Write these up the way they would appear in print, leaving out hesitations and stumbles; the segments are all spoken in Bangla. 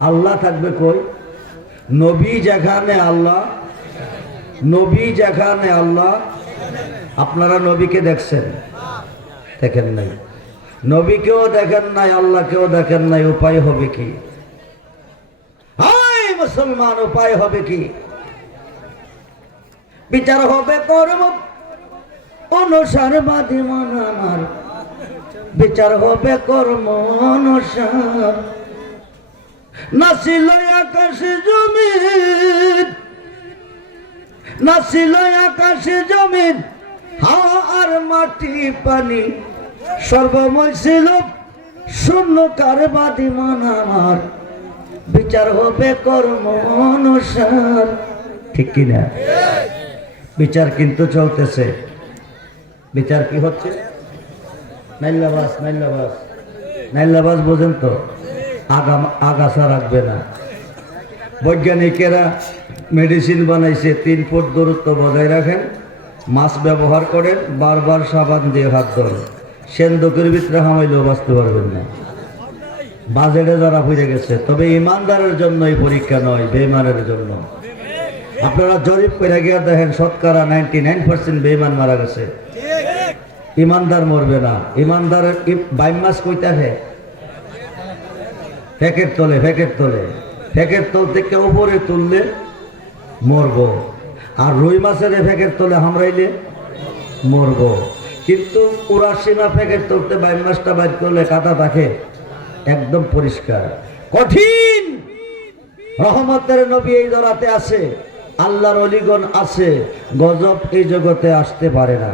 আল্লাহ থাকবে কই? নবী যেখানে আল্লাহ, নবী যেখানে আল্লাহ। আপনারা নবীকে দেখছেন? দেখেন নাই। নবীকেও দেখেন নাই, আল্লাহকেও দেখেন নাই। উপায় হবে কি? হায় মুসলমান, উপায় হবে কি? বিচার হবে কর্ম অনুসার মাধ্যমন আমার, বিচার হবে কর্ম অনুসার। নাছিল আকাশে জমিন, নাছিল আকাশে জমিন, হাওয়া আর মাটি পানি, সর্বময় ছিল শূন্য কার মাধ্যমন আমার, বিচার হবে কর্ম অনুসার। ঠিক কিনা? বিচার কিন্তু চলতেছে। বিচার কি হচ্ছে? নাইল্লাবাস, নাইল্লাবাস, নাইল্লাবাস বোঝেন তো? আগাছা রাখবে না। বৈজ্ঞানিকেরা মেডিসিন বানাইছে 3 ফুট দূরত্ব বজায় রাখেন, মাস্ক ব্যবহার করেন, বারবার সাবান দিয়ে হাত ধরেন। সেন্দুকের ভিতরে হামাইলেও বাঁচতে পারবেন না। বাজেটে যারা ফিরে গেছে। তবে ইমানদারের জন্য এই পরীক্ষা নয়, বেঈমানের জন্য। আপনারা জরিপ করে গিয়ে দেখেন, শতকরা 99% বেঈমান মারা গেছে। ইমানদার মরবে না। ইমানদারের 22 মাস কইতে হে ফ্যাকেট তোলে, ফ্যাকেট তোলে, ফ্যাকেট তোল থেকে উপরে তুললে মরবো। আর রুই মাছের ফ্যাকেট তোলে হামরাইলে মরবো। কিন্তু পুরা সীমা ফ্যাকেট তুলতে 22 মাসটা বাইর করলে কাটা থাকে একদম পরিষ্কার। কঠিন রহমতের নবী এই জগতে আছে, আল্লাহর ওলিগণ আছে, গজব এই জগতে আসতে পারে না।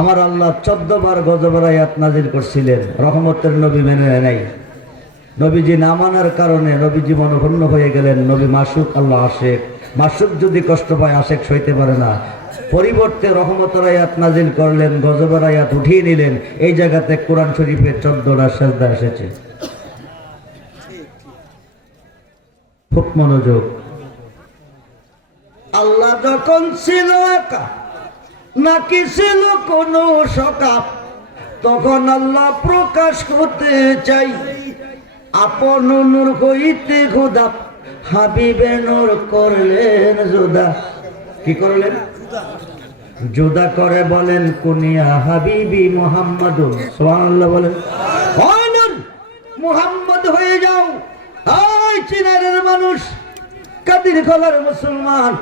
আমার আল্লাহ 14 বার গজবের আয়াত নাজিল করছিলেন, রহমতের নবী মেনে নাই। নবীজি না মানার কারণে নবীজি মনক্ষুণ্ণ হয়ে গেলেন। নবী মাসুক, আল্লাহ আশেক। মাসুক যদি কষ্ট পায়, আশেক সইতে পারে না। পরিবর্তে রহমতের আয়াত নাজিল করলেন, গজবের আয়াত উঠিয়ে নিলেন। এই জায়গাতে কোরআন শরীফে 14টা সেজদা এসেছে। খুব মনোযোগ। আল্লাহ যখন ছিল একা, নাকি ছিল কোন সকাপ, তখন আল্লাহ প্রকাশ হতে চাই। আপন নূর হইতে খোদা হাবিবে নূর করলেন জুদা। কি করলেন? জুদা করে বলেন কুনিয়া হাবিবি মুহাম্মাদুন। সুবহানাল্লাহ বলেন। মুহাম্মদ হয়ে যাও। এই চিনারের মানুষ, কাদির খোলার মুসলমান,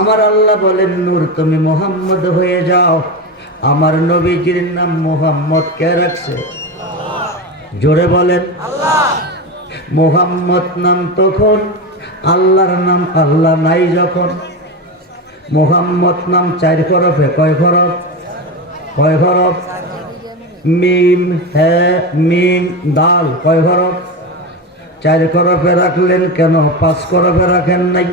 আমার আল্লাহ বলেন নূর তুমি মুহাম্মদ হয়ে যাও। আমার নবীজির নাম মুহাম্মদ কে রাখছে? জোরে বলেন আল্লাহ। মুহাম্মদ নাম তখন, আল্লাহর নাম আল্লাহ নাই যখন। মুহাম্মদ নাম 4 হরফে। কয় হরফ? কয় হরফ? মিম হে মিম দাল। কয় হরফ? 4 হরফে রাখলেন কেন? 5 হরফে রাখেন নাই?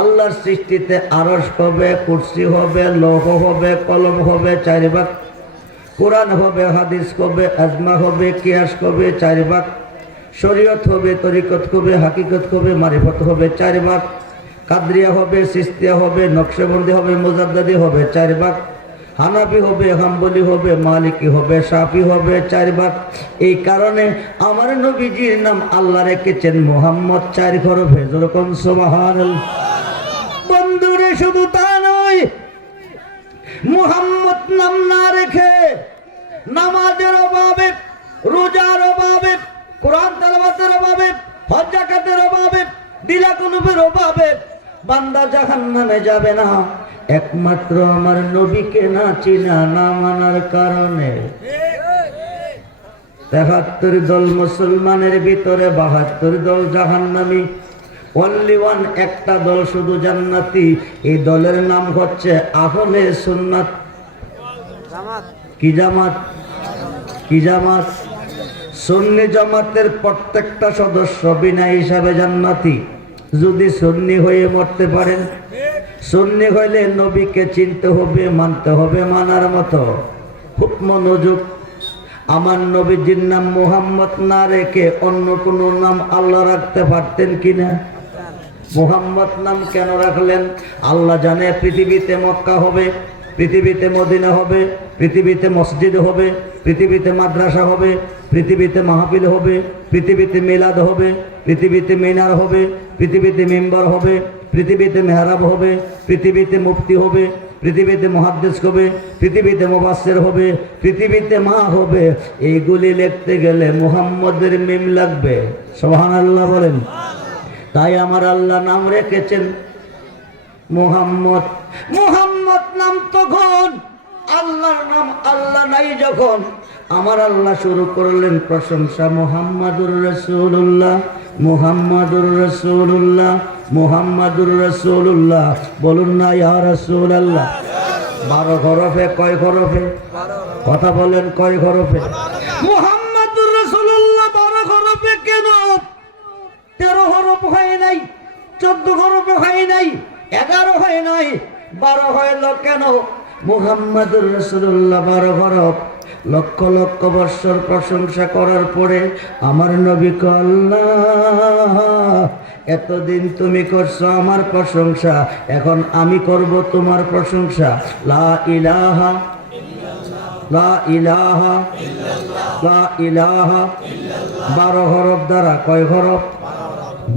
আল্লাহর সৃষ্টিতে আরশ হবে, কুরসি হবে, লৌহ হবে, কলম হবে 4 ভাগ, কোরআন হবে, হাদিস হবে, আজমা হবে, কিয়াস হবে 4 ভাগ, শরীয়ত হবে, তরিকত হবে, হাকিকত হবে, মারিফত হবে 4 ভাগ, কাদরিয়া হবে, সিস্তিয়া হবে, নকশবন্দি হবে, মুজাদ্দিদি হবে 4 ভাগ, হানাফি হবে, হাম্বলি হবে, মালিকি হবে, শাফি হবে 4 ভাগ। এই কারণে আমার নবীজির নাম আল্লাহ রেখেছেন মুহাম্মদ 4 হরফে। যেরকম সুবহানাল্লাহ। বন্ধুরে শুধু তা নয়, মুহাম্মদ নাম না রেখে নামাজের অভাবে, রোজার অভাবে, কোরআন তেলাওয়াতের অভাবে, হজ যাকাতের অভাবে, দিলাকুনুবের অভাবে বান্দা জাহান্নামে যাবে না, একমাত্র আমার নবীকে না চিনা, না মানার কারণে। ৭৩ দল মুসলমানের ভিতরে ৭২ দল জাহান্নামী। অনলি ওয়ান, একটা দল শুধু জান্নাতি। এই দলের নাম হচ্ছে আহলে সুন্নাত। কি জামাত? কি জামাত? সুন্নি জামাতের প্রত্যেকটা সদস্য বিনা হিসাবে জান্নাতি, যদি সুন্নি হয়ে মরতে পারেন। সুন্নি হইলে নবীকে চিনতে হবে, মানতে হবে মানার মতো। খুব মনোযোগ। আমার নবীজির নাম মুহাম্মদ না রেখে অন্য কোনো নাম আল্লাহ রাখতে পারতেন কিনা? মুহাম্মদ নাম কেন রাখলেন? আল্লাহ জানে পৃথিবীতে মক্কা হবে, পৃথিবীতে মদিনা হবে, পৃথিবীতে মসজিদ হবে, পৃথিবীতে মাদ্রাসা হবে, পৃথিবীতে মাহফিল হবে, পৃথিবীতে মিলাদ হবে, পৃথিবীতে মিনার হবে, পৃথিবীতে মেম্বার হবে, পৃথিবীতে মেহরাব হবে, পৃথিবীতে মুফতি হবে, পৃথিবীতে মুহাদ্দিস হবে, পৃথিবীতে মুফাসসির হবে, পৃথিবীতে মা হবে। এইগুলি লিখতে গেলে মুহাম্মদের মিম লাগবে। সুবহানাল্লাহ বলেন। তাই আমার আল্লাহ নাম রেখেছেন মুহাম্মদ। মুহাম্মদ নাম তখন, আল্লাহর নাম আল্লাহ নাই যখন, আমার আল্লাহ শুরু করলেন প্রশংসা, মুহাম্মাদুর রাসূলুল্লাহ, মুহাম্মাদুর রাসূলুল্লাহ, মুহাম্মাদুর রাসূলুল্লাহ। বলুন না ইয়া রাসূলুল্লাহ। 12 হরফে, কয় হরফে? কথা বলেন, কয় হরফে? মুহাম্মাদুর রাসূলুল্লাহ 12 হরফে কেন? 13 হরফ হয় নাই, 14 হরফ হয় নাই, 11 হয় নাই, 12 হইল কেন? মুহাম্মাদুর রাসূলুল্লাহ 12 হরফ। লক্ষ লক্ষ বৎসর প্রশংসা করার পরে আমার নবী কে আল্লাহ, এতদিন তুমি করছো আমার প্রশংসা, এখন আমি করব তোমার প্রশংসা। লা ইলাহা লা ইলাহা লা ইলাহা। 12 হরফ দ্বারা, কয় হরফ?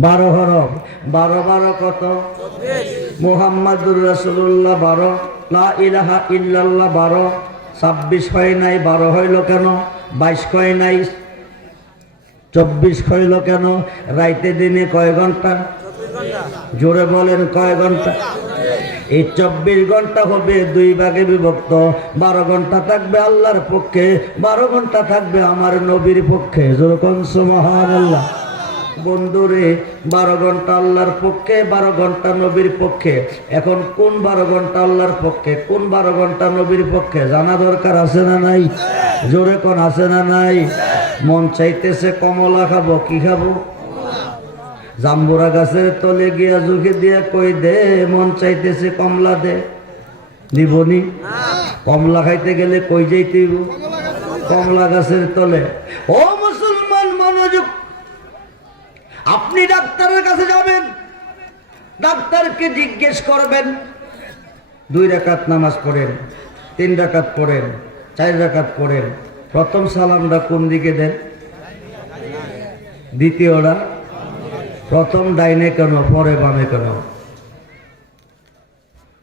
12 হরফ। 12 12 কত? মুহাম্মাদুর রাসূলুল্লাহ 12, লা ইলাহা ইল্লাল্লাহ 12। 26 হয় নাই, 12 হইল কেন? 22 হয় নাই, 24 হইল কেন? রাইতে দিনে কয় ঘন্টা? জোরে বলেন, কয় ঘন্টা? এই 24 ঘন্টা হবে 2 ভাগে বিভক্ত। 12 ঘন্টা থাকবে আল্লাহর পক্ষে, 12 ঘন্টা থাকবে আমার নবীর পক্ষে। জোরে কোন সুবহানাল্লাহ। বন্ধুরে, 12 ঘন্টা আল্লাহর পক্ষে, 12 ঘন্টা নবীর পক্ষে। এখন কোন 12 ঘন্টা আল্লাহর পক্ষে, কোন 12 ঘন্টা নবীর পক্ষে জানা দরকার আছে না নাই? জোরে কোন আছে না নাই? মন চাইতেছে কমলা খাবো, কি খাবো? জাম্বুরা গাছের তলে গিয়া ঝুঁকে দিয়ে কই দে, মন চাইতেছে কমলা দে, দিবনি? কমলা খাইতে গেলে কই যাইতে হইব? কমলা গাছের তলে। ও মুসলমান, মনোযোগ। আপনি ডাক্তারের কাছে যাবেন, ডাক্তারকে জিজ্ঞেস করবেন 2 রাকাত নামাজ পড়েন, 3 রাকাত পড়েন, 4 রাকাত পড়েন, প্রথম সালামটা কোন দিকে দেন? দ্বিতীয়টা প্রথম ডাইনে কেন, পরে বামে কেন?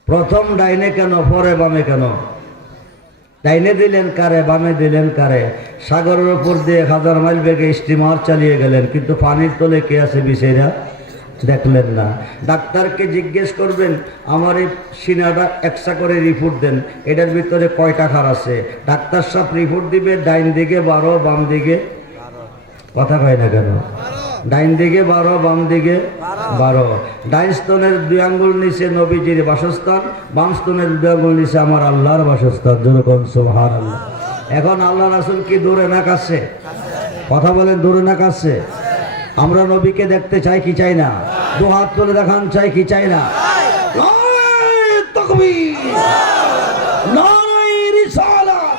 প্রথম ডাইনে কেন, পরে বামে কেন? ডাইনে দিলেন কারে, বামে দিলেন কারে? সাগরের উপর দিয়ে 1000 মাইল বেগে স্টিমার চালিয়ে গেলেন, কিন্তু পানির তলে কে আছে বিছেরা দেখলেন না। ডাক্তারকে জিজ্ঞেস করবেন, আমার এই সিনাটা এক্সট্রা করে রিপোর্ট দেন, এটার ভিতরে কয়টা খার আছে? ডাক্তার সাহেব রিপোর্ট দিবে, ডাইন দিকে 12, বাম দিকে, কথা কয় না কেন? ডাইন দিকে 12, বাম দিকে 12। ডাইন স্তনের 2 আঙ্গুল নিচে নবীজির বাসস্থান, বাম স্তনের 2 আঙ্গুল নিচে আমার আল্লাহর বাসস্থান। যেরকম সুবহানাল্লাহ। এখন আল্লাহ রাসূল কি দূরে না কাছে? কথা বলেন, দূরে না কাছে? আমরা নবীকে দেখতে চাই কি চাই না? 2 হাত তুলে দেখান, চাই কি চাই না? নারে তাকবীর, নারে রিসালাত,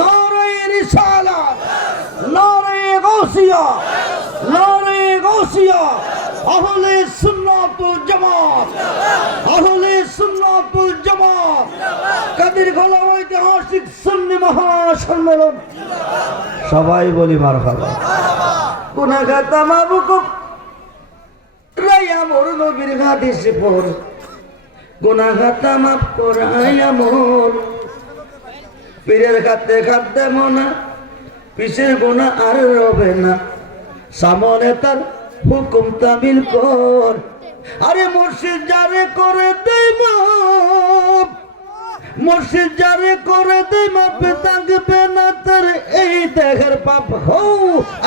নারে রিসালাত, নারে গাউসিয়া, নারে গাউসিয়া। আহলে সুন্নাতুল জামাত, আহলে সুন্নাতুল জামাত কাদের খোলা ঐতিহাসিক সুন্নি মহাসম্মেলন। সবাই বলি মারহাবা। গুনাহগাতা মাবুক রায়া মোর নবীর হাদিস পড়, গুনাহগাতা মাফ করায়া মোর, পীরের খাতে খাতে মনা, পিছের গুনাহ আর রবে না, সামনে তার হুকুম তামিল কর। আরে মুর্শিদ যারে করে দেয় মাপ, মুর্শিদ যারে করে দেয় মাপ, থাকবে না তার এই দেহের পাপ। হৌ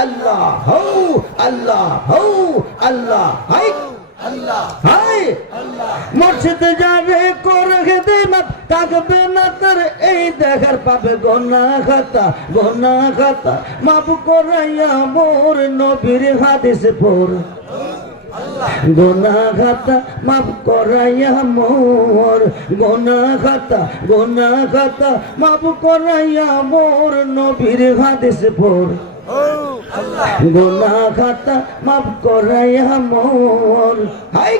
আল্লাহ, হৌ আল্লাহ, হৌ আল্লাহ, হাই আল্লাহ, হাই আল্লাহ। মুর্শিদ যারে করে দেয় মাপ, থাকবে না তার এই দেহের পাপ। গুনাহ খাতা মাফ করাইয়া মোর নবীর হাদিস পড়, গুনাহ খাতা মাফ করাইয়া মোর, গুনাহ খাতা মাফ করাইয়া মোর নবীর হাদিস পড়, গুনাহ খাতা মাফ করাইয়া মোর। হাই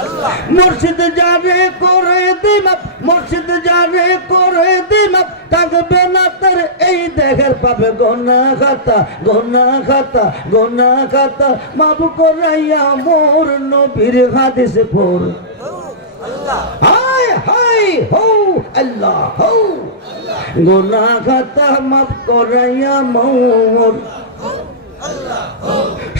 আল্লাহ, মুর্শিদ জানে করে দিমাপ, মুর্শিদ জানে করে দিমাপ, থাকবে না তার এই দেহের পাবে গোনা খাতা, গোনা খাতা, গোনা খাতা, মাফ করাইয়া মোর নবীর হাদিস পড়। হায় হায় হো আল্লাহ হো, গোনা খাতা মাফ করাইয়া মোর।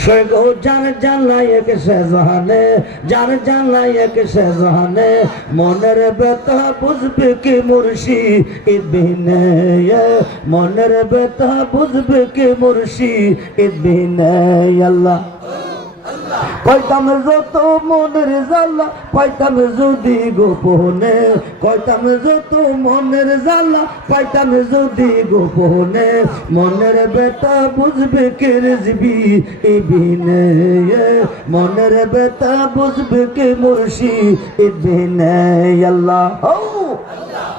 সৈগো জান জানলায়ক শেজানে, জান জানলায়ক শেজানে, মনের ব্যথা বুঝবে কি মুর্শিদ বিনে, মনের ব্যথা বুঝবে কি মুর্শিদ বিনে। আল্লাহ কইতাম যত মনের জ্বালা পাইতাম যদি গোপনে, কইতাম যত মনের জ্বালা পাইতাম যদি গোপনে, মনের ব্যথা বুঝবে কে রেজবি বিনে, মনের ব্যথা বুঝবে কে মুর্শিদ বিনে। আল্লাহ হো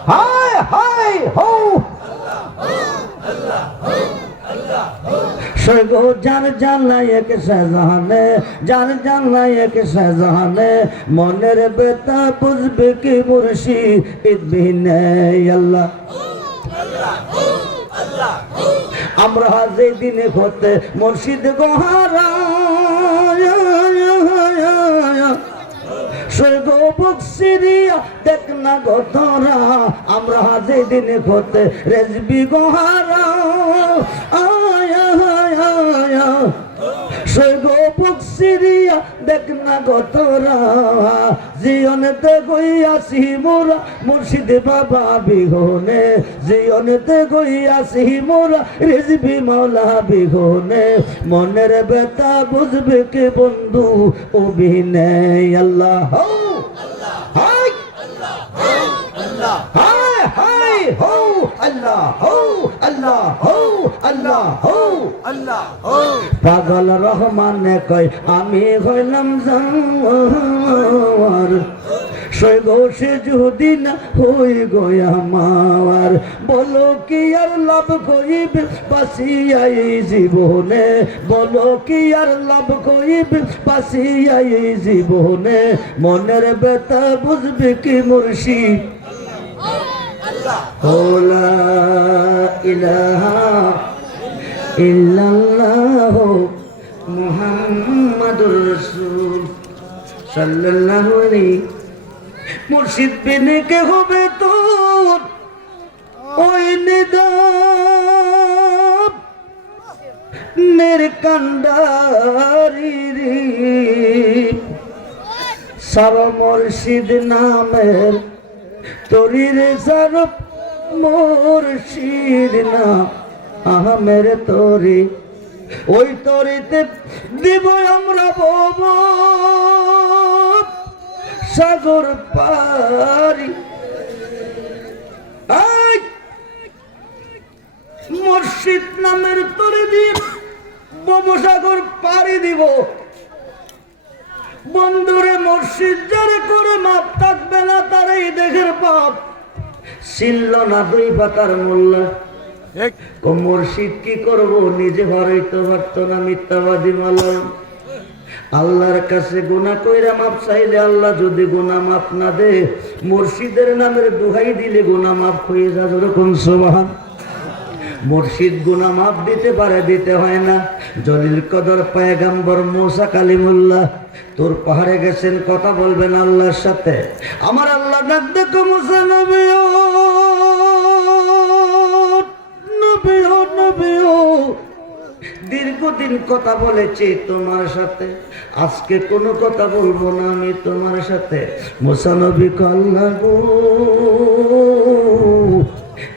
হায় হায় হো, সৈগো জান জানলায়ক শেজানে, জান জানলায়ক শেজানে, মনের ব্যথা বুঝবে কি মুর্শিদ বিনে। আল্লাহ আমরা যেদিন হতে মুর্শিদ গোহারা, সৈগো বুক সিরিয়া দেখ না গো তোরা, আমরা যেদিন হতে রেজবি গোহারা, আয়া আয়া সৈগো বুক সিরিয়া দেখ না গো তোরা, জীবনেতে গইয়াছি মোরা মুর্শিদ বাবা বিহনে, জীবনেতে গইয়াছি মোরা রেজবি মাওলা বিহনে, মনের ব্যথা বুঝবে কে বন্ধু ও বিনে। আল্লাহ হো হায় আল্লাহ হায় হায় হো আল্লাহ হো আল্লাহ হো আল্লাহ হো আল্লাহ হো। পাগল রহমানে কয় আমি হইলাম জানোয়ার, সৈগো সে যদি না হই গো আমার, বলো কি আর লাভ করিবে বাসিয়া এই জীবনে, বলো কি আর লাভ করিবে বাসিয়া এই জীবনে, মনের ব্যথা বুঝবে কি মুর্শিদ। লা ইলাহা ইল্লাল্লাহ মুহাম্মাদুর রাসূল সাল্লাল্লাহু আলাইহি। মুর্শিদ বিনে কে হবে তোর ওই নিদাব নির্কান্ডারি রে, সার মুর্শিদ নামের তোরির সারপ মুর্শিদ নাম আহমের তোরি, ওই তরিতে দিব আমরা ভব সাগর পারি। মুর্শিদ নামের তরি দিয়ে ভবসাগর পারি দিব। বন্ধুরে মুর্শিদ যারে করে মাপ থাকবে না তার এই দেহের পাপ, ছিল না দুই পাতার মোল্লা। ও মুর্শিদ কি করবো নিজে হরাইতে পারতো না, মিথ্যাবাদী মালাম। আল্লাহর কাছে গুনাহ কইরা মাপ চাইলে আল্লাহ যদি গুনাহ মাপ না দে, মুর্শিদের নামের দোহাই দিলে গুনাহ মাপ হয়ে যাবে। এরকম সুবহান। মুর্শিদ গুনাহ মাপ দিতে পারে, দিতে হয় না। জলিল কদর পয়গম্বর মুসা কালিমুল্লাহ তোর পাহাড়ে গেছেন, কথা বলবেন আল্লাহর সাথে। আমার আল্লাহ ডাক দেখো মুসা নবী ও নবী ও নবী ও, দীর্ঘদিন কথা বলেছি তোমার সাথে, আজকে কোনো কথা বলবো না আমি তোমার সাথে। মুসা নবী আল্লাহ গো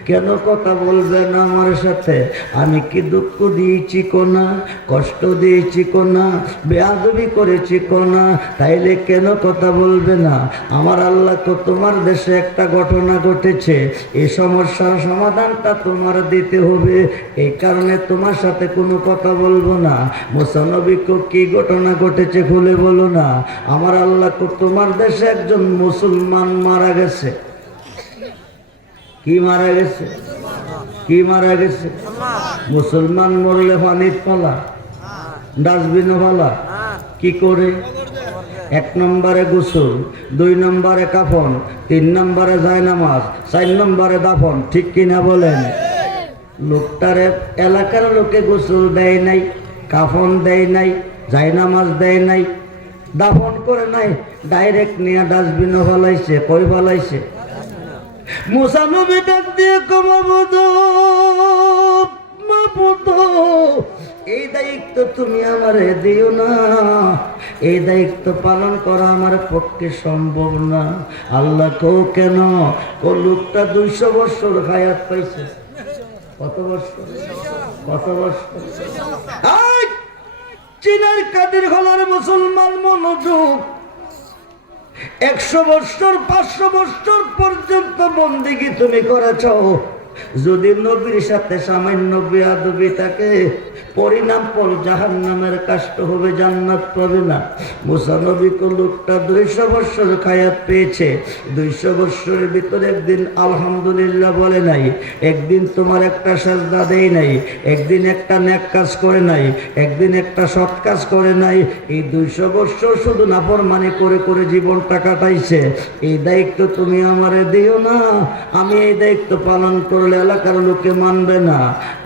কেন কথা বলবেন আমার সাথে? আমি কি দুঃখ দিয়েছি কোনা, কষ্ট দিয়েছি কোনা, বেয়াদবি করেছি কোনা, তাইলে কেন কথা বলবে না? আমার আল্লাহ তো তোমার দেশে একটা ঘটনা ঘটেছে, এই সমস্যার সমাধানটা তোমার দিতে হবে, এই কারণে তোমার সাথে কোনো কথা বলবো না। মুসা নবী কি ঘটনা ঘটেছে খুলে বলো না। আমার আল্লাহ তো তোমার দেশে একজন মুসলমান মারা গেছে। কি মারা গেছে? কি মারা গেছে? মুসলমান মরলে পানির পালা, ডাস্টবিন পালা, কি করে এক নম্বরে গোসল, 2 নম্বরে কাফন, 3 নম্বরে জায়নামাজ, 4 নম্বরে দাফন। ঠিক কিনা বলেন? লোকটারে এলাকার লোকে গোসল দেয় নাই, কাফন দেয় নাই, জায়নামাজ দেয় নাই, দাফন করে নাই, ডাইরেক্ট নিয়ে ডাস্টবিনে ফেলাইছে। কই ফেলাইছে? মুসা নবী ডাক দিয়ে মাবুদ, এই দায়িত্ব তুমি আমারে দিও না, এই দায়িত্ব পালন করা আমার পক্ষে সম্ভব না। আল্লাহ কো কেন? ও লোকটা 200 বছর হায়াত পাইছে। কত বছর? কত বছর? চীনের কাদির খোলার মুসলমান মনোযোগ, 100 বছর 500 বছর পর্যন্ত বন্দেগী তুমি করেছ। যদি নবীর সাথে সামান্য বেয়াদবি থাকে, পরিণাম পর জাহান্নামের কাষ্ট হবে, জান্নাত পাবে না। মুসা নবী তো লোকটা 200 বছর হায়াত পেয়েছে, 200 বছরের ভিতরে একদিন আলহামদুলিল্লাহ বলে নাই, একদিন তোমার একটা সাজদা দেয় নাই, একদিন একটা নেক কাজ করে নাই, একদিন একটা সৎ কাজ করে নাই। এই 200 বছর শুধু নাফরমানি করে করে জীবনটা কাটাইছে। এই দায়িত্ব তুমি আমারে দিও না, আমি এই দায়িত্ব পালন করলে এলাকার লোকে মানবে না।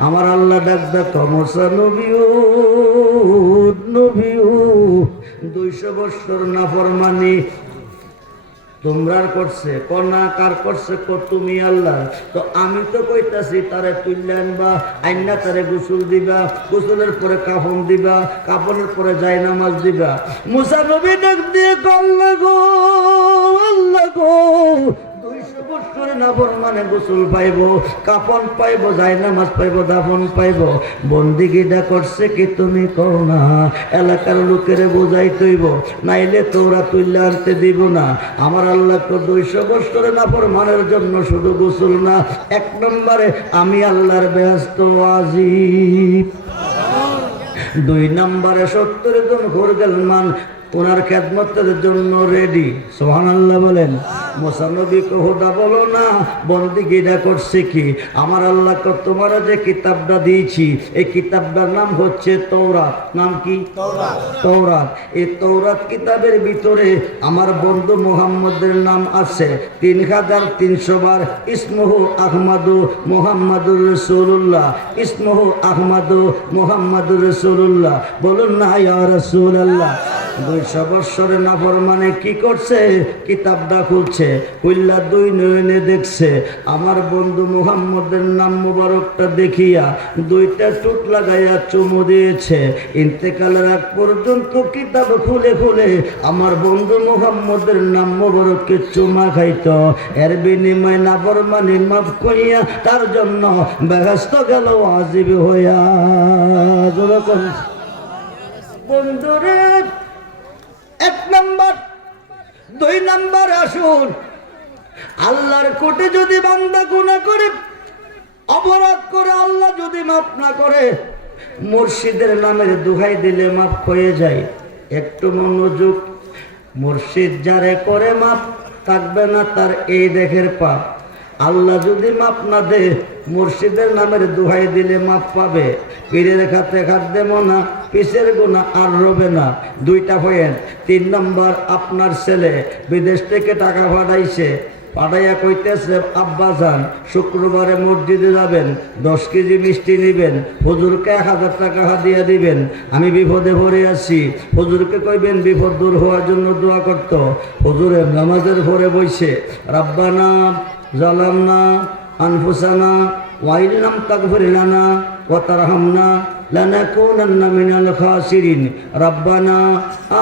আমার আল্লাহ ডাক দেখো, মুসা নবীও 200 বছর নাফরমানি তোমরা করছে, কনা কার করছে? তুমি আল্লাহ। তো আমি তো কইতাছি তারে তুললে আনবা, আইনা তারে গোসল দিবা, গোসলের পরে কাফন দিবা, কাফনের পরে জায়নামাজ দিবা। মুসা নবী ডাক দিয়ে আল্লাহ গো, আল্লাহ গো, 200 বছরে নাফরমানে গোসল পাইব, কাফন পাইব, জায়নামাজ পাইব, দাফন পাইব। বন্দিগিটা করছে কি তুমি কও না? এলাকার লোকেরে বোঝাই তৈব, নাইলে তোরা তুললে আনতে দিব না। আমার আল্লাহ তো 200 বছরে নাফরমানের জন্য শুধু গোসল না, 1 নম্বরে আমি আল্লাহর ব্যস্ত ওয়াজিব, 2 নম্বরে 70 জন হুরগেলমান ওনার খেদমতের জন্য রেডি। সুবহানাল্লাহ বলেন। মুসা নবী কে হুদা বলো না, বন্দিগিটা করছে কি? আমার আল্লাহ কে তোমার যে কিতাবটা দিয়েছি, এই কিতাবটার নাম হচ্ছে তৌরাত। নাম কি? তৌরাত। এই তৌরাত কিতাবের ভিতরে আমার বন্ধু মুহাম্মদের নাম আছে 3300 বার। ইসমহু আহমদু মুহাম্মাদুর রাসূলুল্লাহ, ইসমহু আহমদু মুহাম্মাদুর রাসূলুল্লাহ। বলুন না ইয়া রাসূলুল্লাহ। 200 বছরে নাফরমানে কি করছে? কিতাবটা খুলছে, খুললা 2 নয়নে দেখছে আমার বন্ধু মুহাম্মদের নাম মুবারকটা দেখিয়া 2টা টুট লাগাইয়া চুমু দিয়েছে। ইন্তেকালের আগ পর্যন্ত কিতাব খুলে খুলে আমার বন্ধু মুহাম্মদের নাম মুবারককে চুমা খাইত। এর বিনিময়ে নাফরমানি মাফ করিয়া তার জন্য ব্যস্ত গেল ওয়াজিব হইয়া। বন্ধুরে, 1 নম্বর। 2 নম্বর আসুন, আল্লাহর কোর্টে যদি বান্দা গুনাহ করে, অপরাধ করে, আল্লাহ যদি মাফ না করে, মুর্শিদের নামের দোহাই দিলে মাফ হয়ে যায়। একটু মনোযোগ। মুর্শিদ যারে করে মাফ থাকবে না তার এই দেখের পাপ। আল্লাহ যদি মাফ না দে, মুর্শিদের নামের দোহাই দিলে মাফ পাবে। পীরের খাতে খাত দেব না, পিসের গুনাহ আর রবে না। 2টা পয়েন্ট। 3 নম্বর, আপনার ছেলে বিদেশ থেকে টাকা পাঠাইছে, পাঠাইয়া কইতেছে আব্বা যান শুক্রবারে মসজিদে যাবেন, 10 কেজি মিষ্টি নিবেন, হুজুরকে 1000 টাকা দিয়ে দিবেন, আমি বিপদে পড়ে আছি। হুজুরকে কইবেন বিপদ দূর হওয়ার জন্য দোয়া করতো। হুজুরের নামাজের পরে বইছে রাব্বানা জালামনা আনফুসানা ওয়া ইল্লাম তাগফির লানা ওয়া তারহামনা লানাকুনান্না মিনাল খাসিরিন রাব্বানা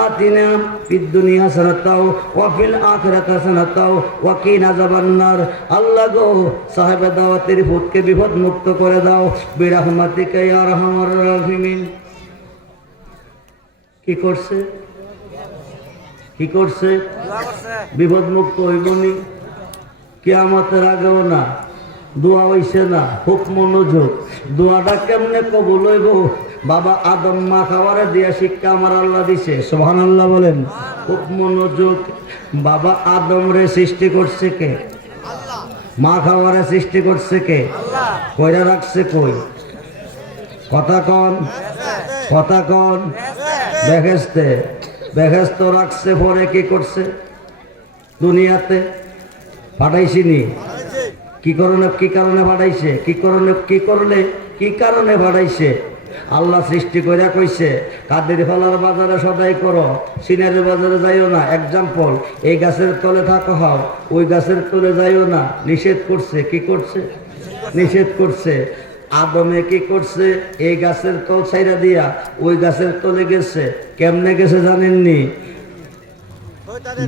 আতিনা ফিদ দুনিয়া হাসানাতাও ওয়া ফিল আখিরাতি হাসানাতাও ওয়া কিনা আযাবান্নার। আল্লাহ গো, সাহেবে দাওয়াতের ফুটকে বিপদ মুক্ত করে দাও বিরহমাতিকা ইয়া আরহামার রাহিমিন। কি করছে? কি করছে? বিপদ মুক্ত হইবনি, কিয়ামতের আগেও না, দোয়া হইছে না। খুব মনোযোগ। দোয়াটা কেমনে কবুল হইব? বাবা আদম মা খাওয়ারে দিয়া শিক্ষা আমার আল্লাহ দিছে। সুবহানাল্লাহ বলেন। খুব মনোযোগ। বাবা আদম রে সৃষ্টি করছে কে? মা খাওয়ারে সৃষ্টি করছে কে? কইরা রাখছে কই? কথা কন, কথা কন। বেহেশতে, বেহেস্ত রাখছে, পরে কি করছে? দুনিয়াতে পাঠাইছিনি। কি কারণে পাঠাইছে? কি কারণে পাঠাইছে? আল্লাহ সৃষ্টি করে কইছে কাদের ফলার বাজারে সদাই করো, সিনারের বাজারে যাইও না। এক্সাম্পল, এই গাছের তলে থাকো হাও, ওই গাছের তলে যাইও না, নিষেধ করছে। কি করছে? নিষেধ করছে। আদমে কি করছে? এই গাছের তল ছাইরা দিয়া ওই গাছের তলে গেছে। কেমনে গেছে জানেননি?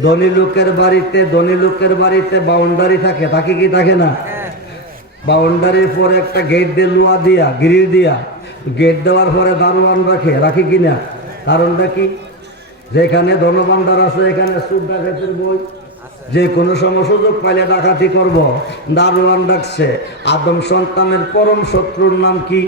ধনী লোকের বাড়িতে বাউন্ডারি থাকে কি থাকে না? বাউন্ডারির পরে একটা গেট দিয়ে লোহা দিয়া, গ্রিল দিয়া, গেট দেওয়ার পরে দারোয়ান রাখে কিনা? কারণটা কি? যেখানে ধনভাণ্ডার আছে এখানে সুদ ডাকাতির বই, যে কোনো সময় সুযোগ পাইলে ডাকাতি করব। দারোয়ান ডাকছে। আদম সন্তানের পরম শত্রুর নাম কি?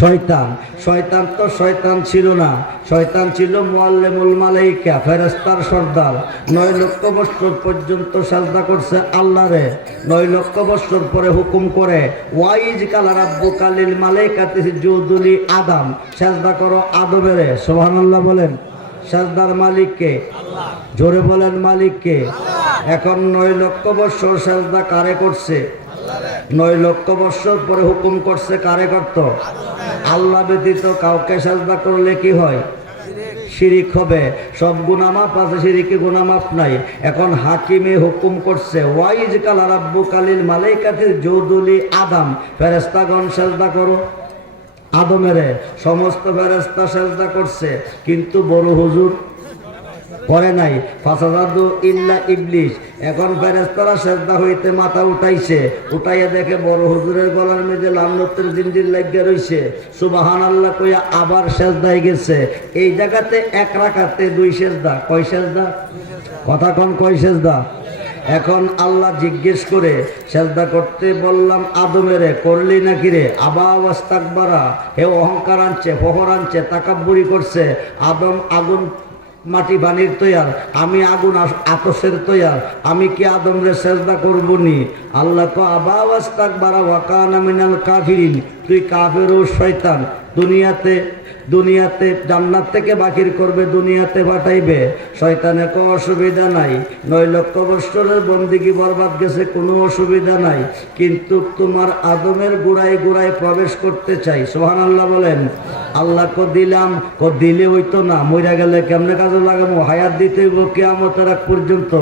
শয়তান। শয়তান তো শয়তান ছিল না, শয়তান ছিল মুআল্লিমুল মালাইকা, ফেরেশতার সর্দার। 9 লক্ষ বছর পর্যন্ত সাজদা করছে আল্লাহরে। 9 লক্ষ বছর পরে হুকুম করে ওয়াইজ কালা রাব্বুকা লিল মালাইকাতি ইসজুদু লি আদম, সাজদা করো আদমেরে। সুবহানাল্লাহ বলেন। সাজদার মালিককে? জোরে বলেন মালিককে। এখন 9 লক্ষ বছর সাজদা কারে করছে? 9 লক্ষ বছর পরে হুকুম করছে কারে করত? আল্লাহ ব্যতীত কাউকে সাজদা করলে কি হয়? শিরিক হবে। সব গুনাহ মাফ আছে, শিরিকে গুনাহ মাফ নাই। এখন হাকিমে হুকুম করছে ওয়াইজ কালা রাব্বুকা লিল মালাইকাতি ইসজুদু লি আদম, ফেরেশতাগণ সাজদা করো আদমেরে। সমস্ত ফেরেশতা সাজদা করছে, কিন্তু বড় হুজুর করে নাই। ফাসাদাদু ইল্লা ইবলিস। এখন ফেরেশতারা সাজদা হইতে মাথা উঠাইছে, উঠাইয়া দেখে বড় হুজুরের গলার মধ্যে লালনতের জিঞ্জির লাগিয়া রইছে। সুবহানাল্লাহ কইয়া আবার সাজদায় গেছে। এই জায়গাতে এক রাকাতে 2 সাজদা। কয় সাজদা? কথা কোন কয় সাজদা? এখন আল্লাহ জিজ্ঞেস করে সাজদা করতে বললাম আদমেরে, করলি নাকি রে? আবা ওয়াস্তাকবারা, হে অহংকার আনছে, ফখর আনছে, তাকাব্বুরি করছে। আদম আগুন মাটি বানির তৈয়ার, আমি আগুন আতসের তৈয়ার, আমি কি আদমরে সেজদা করবনি? আল্লাহ কো আবা ওয়াস্তাকবারা ওয়া কানা মিনাল কাফিরিন, তুই কাফের ও শয়তান। দুনিয়াতে জান্নাত থেকে বাকির করবে, দুনিয়াতে পাঠাইবে। শয়তানে কো অসুবিধা নাই, 9 লক্ষ বছরের বন্দিগি বরবাদ গেছে, কোনো অসুবিধা নাই, কিন্তু তোমার আদমের গোড়ায় প্রবেশ করতে চাই। সুবহানাল্লাহ বলেন। আল্লাহ কো দিলাম, কো দিলে হইতো না, মইরা গেলে কেমনে কাজে লাগাবো? হায়াত দিতে হইব কিয়ামতের আগ পর্যন্ত।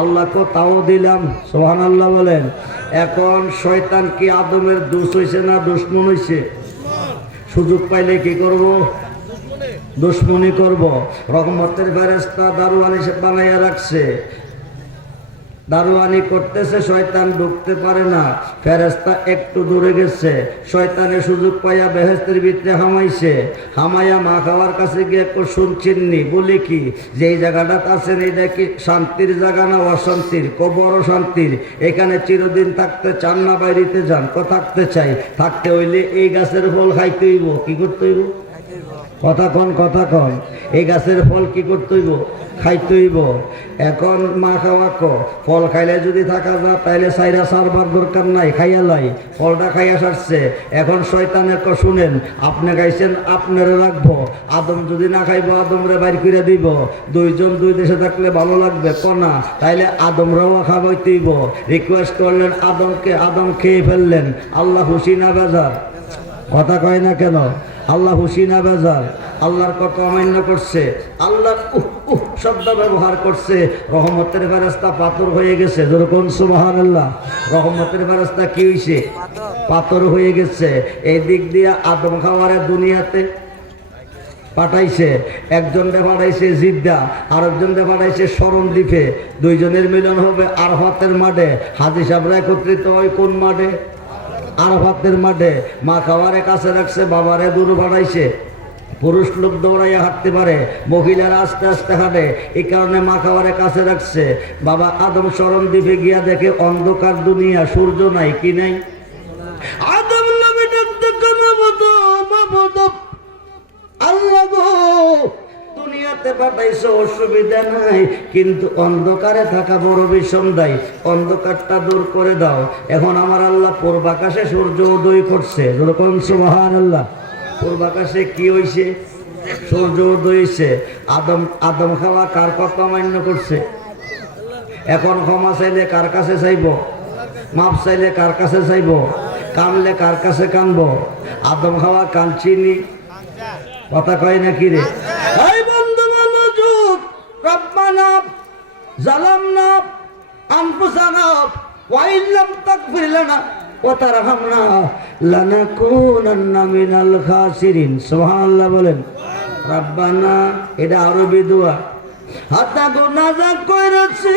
আল্লাহ কো তাও দিলাম। সুবহানাল্লাহ বলেন। এখন শয়তান কি আদমের দোষ হইছে না দুশমন হইছে? সুযোগ পাইলে কি করব? দুশ্মনী করব। রহমতের ফেরেশতা দারোয়ানি বানাইয়া রাখছে, দারোয়ানি করতেছে, শয়তান ঢুকতে পারে না। ফেরেশতা একটু দূরে গেছে, শয়তানে সুযোগ পাইয়া বেহেশতের ভিতরে হামাইছে। হামাইয়া মা খাওয়ার কাছে গিয়ে শুনছেননি বলি কি, যে এই জায়গাটা আছেন এটা কি শান্তির জায়গা না অশান্তির? বড় শান্তির। এখানে চিরদিন থাকতে চান না বাইরেতে যান? থাকতে চাই। থাকতে হইলে এই গাছের ফল খাইতে হইব। কি করতে হইব? কথা কন। এই গাছের ফল কি করতে হইব? খাইতে হইব। এখন মা খাওয়া ফল খাইলে যদি থাকা যায় তাইলে সাইরা সারবার দরকার নাই, খাইয়া লাই, ফলটা খাইয়া সারছে। এখন শয়তানে শুনেন, আপনি খাইছেন আপনারে রাখবো, আদম যদি না খাইবো আদমরে বাইর করে দিব। 2 জন 2 দেশে থাকলে ভালো লাগবে কনা, তাইলে আদমরাও খাওয়াইতে হইব। রিকোয়েস্ট করলেন আদমকে, আদম খেয়ে ফেললেন। আল্লাহ খুশি না বেজার? কথা কয় না কেন? আল্লাহ খুশি না বেজার? আল্লাহর কথা অমান্য করছে, আল্লাহ শব্দ ব্যবহার করছে। রহমতের ফেরেশতা পাথর হয়ে গেছে। যেরকম সুবহানাল্লাহ। রহমতের ফেরেশতা কি হইছে? পাথর হয়ে গেছে। এই দিক দিয়ে আদম খাওয়ারে দুনিয়াতে পাঠাইছে। একজনকে পাঠাইছে জিদ্দা, আরেকজনকে পাঠাইছে শরণদ্বীপে। 2 জনের মিলন হবে আরাফাতের মাঠে। হাজী সাহেবরা একত্রিত হয় কোন মাঠে? আরাফাতের মাঠে। মা খাওয়ারে কাছে রাখছে, বাবারে দূরে পাঠাইছে। পুরুষ লোক দৌড়াইয়া হাঁটতে পারে, মহিলারা আস্তে আস্তে হাঁটে, এই কারণে মা খাওয়ারে কাছে রাখছে। বাবা আদম শরণদ্বীপে গিয়া দেখে অন্ধকার দুনিয়া, সূর্য নাই, কি নাই। আদম নবী আল্লাহ গো, দুনিয়াতে পাঠাইছো অসুবিধা নাই, কিন্তু অন্ধকারে থাকা বড় বিষম দেয়, অন্ধকারটা দূর করে দাও। এখন আমার আল্লাহ পূর্বাকাশে সূর্য উদয় করছে। যেরকম সুবহানাল্লাহ। পূর্বাকাশে কি হইছে? সূর্য উদয়ছে। আদম খাওয়া কার কথা মান্য করছে? এখন ক্ষমা চাইলে কার কাছে চাইব? মাপ চাইলে কার কাছে চাইব? কানলে কার কাছে কানবো? আদম খাওয়া কানছিনি? কথা কয় না কি রে? এই বন্ধু মনোযোগ। রব্বানা জালামনা আনফুসানা ওয়া ইল্লাম তাগফির লানা ওয়া তারহামনা লানাকুনান্না মিনাল খাসিরিন। সুবহানাল্লাহ বলেন। রব্বানা এটা আরবি দোয়া। হাতা গুনাহ যা করেছি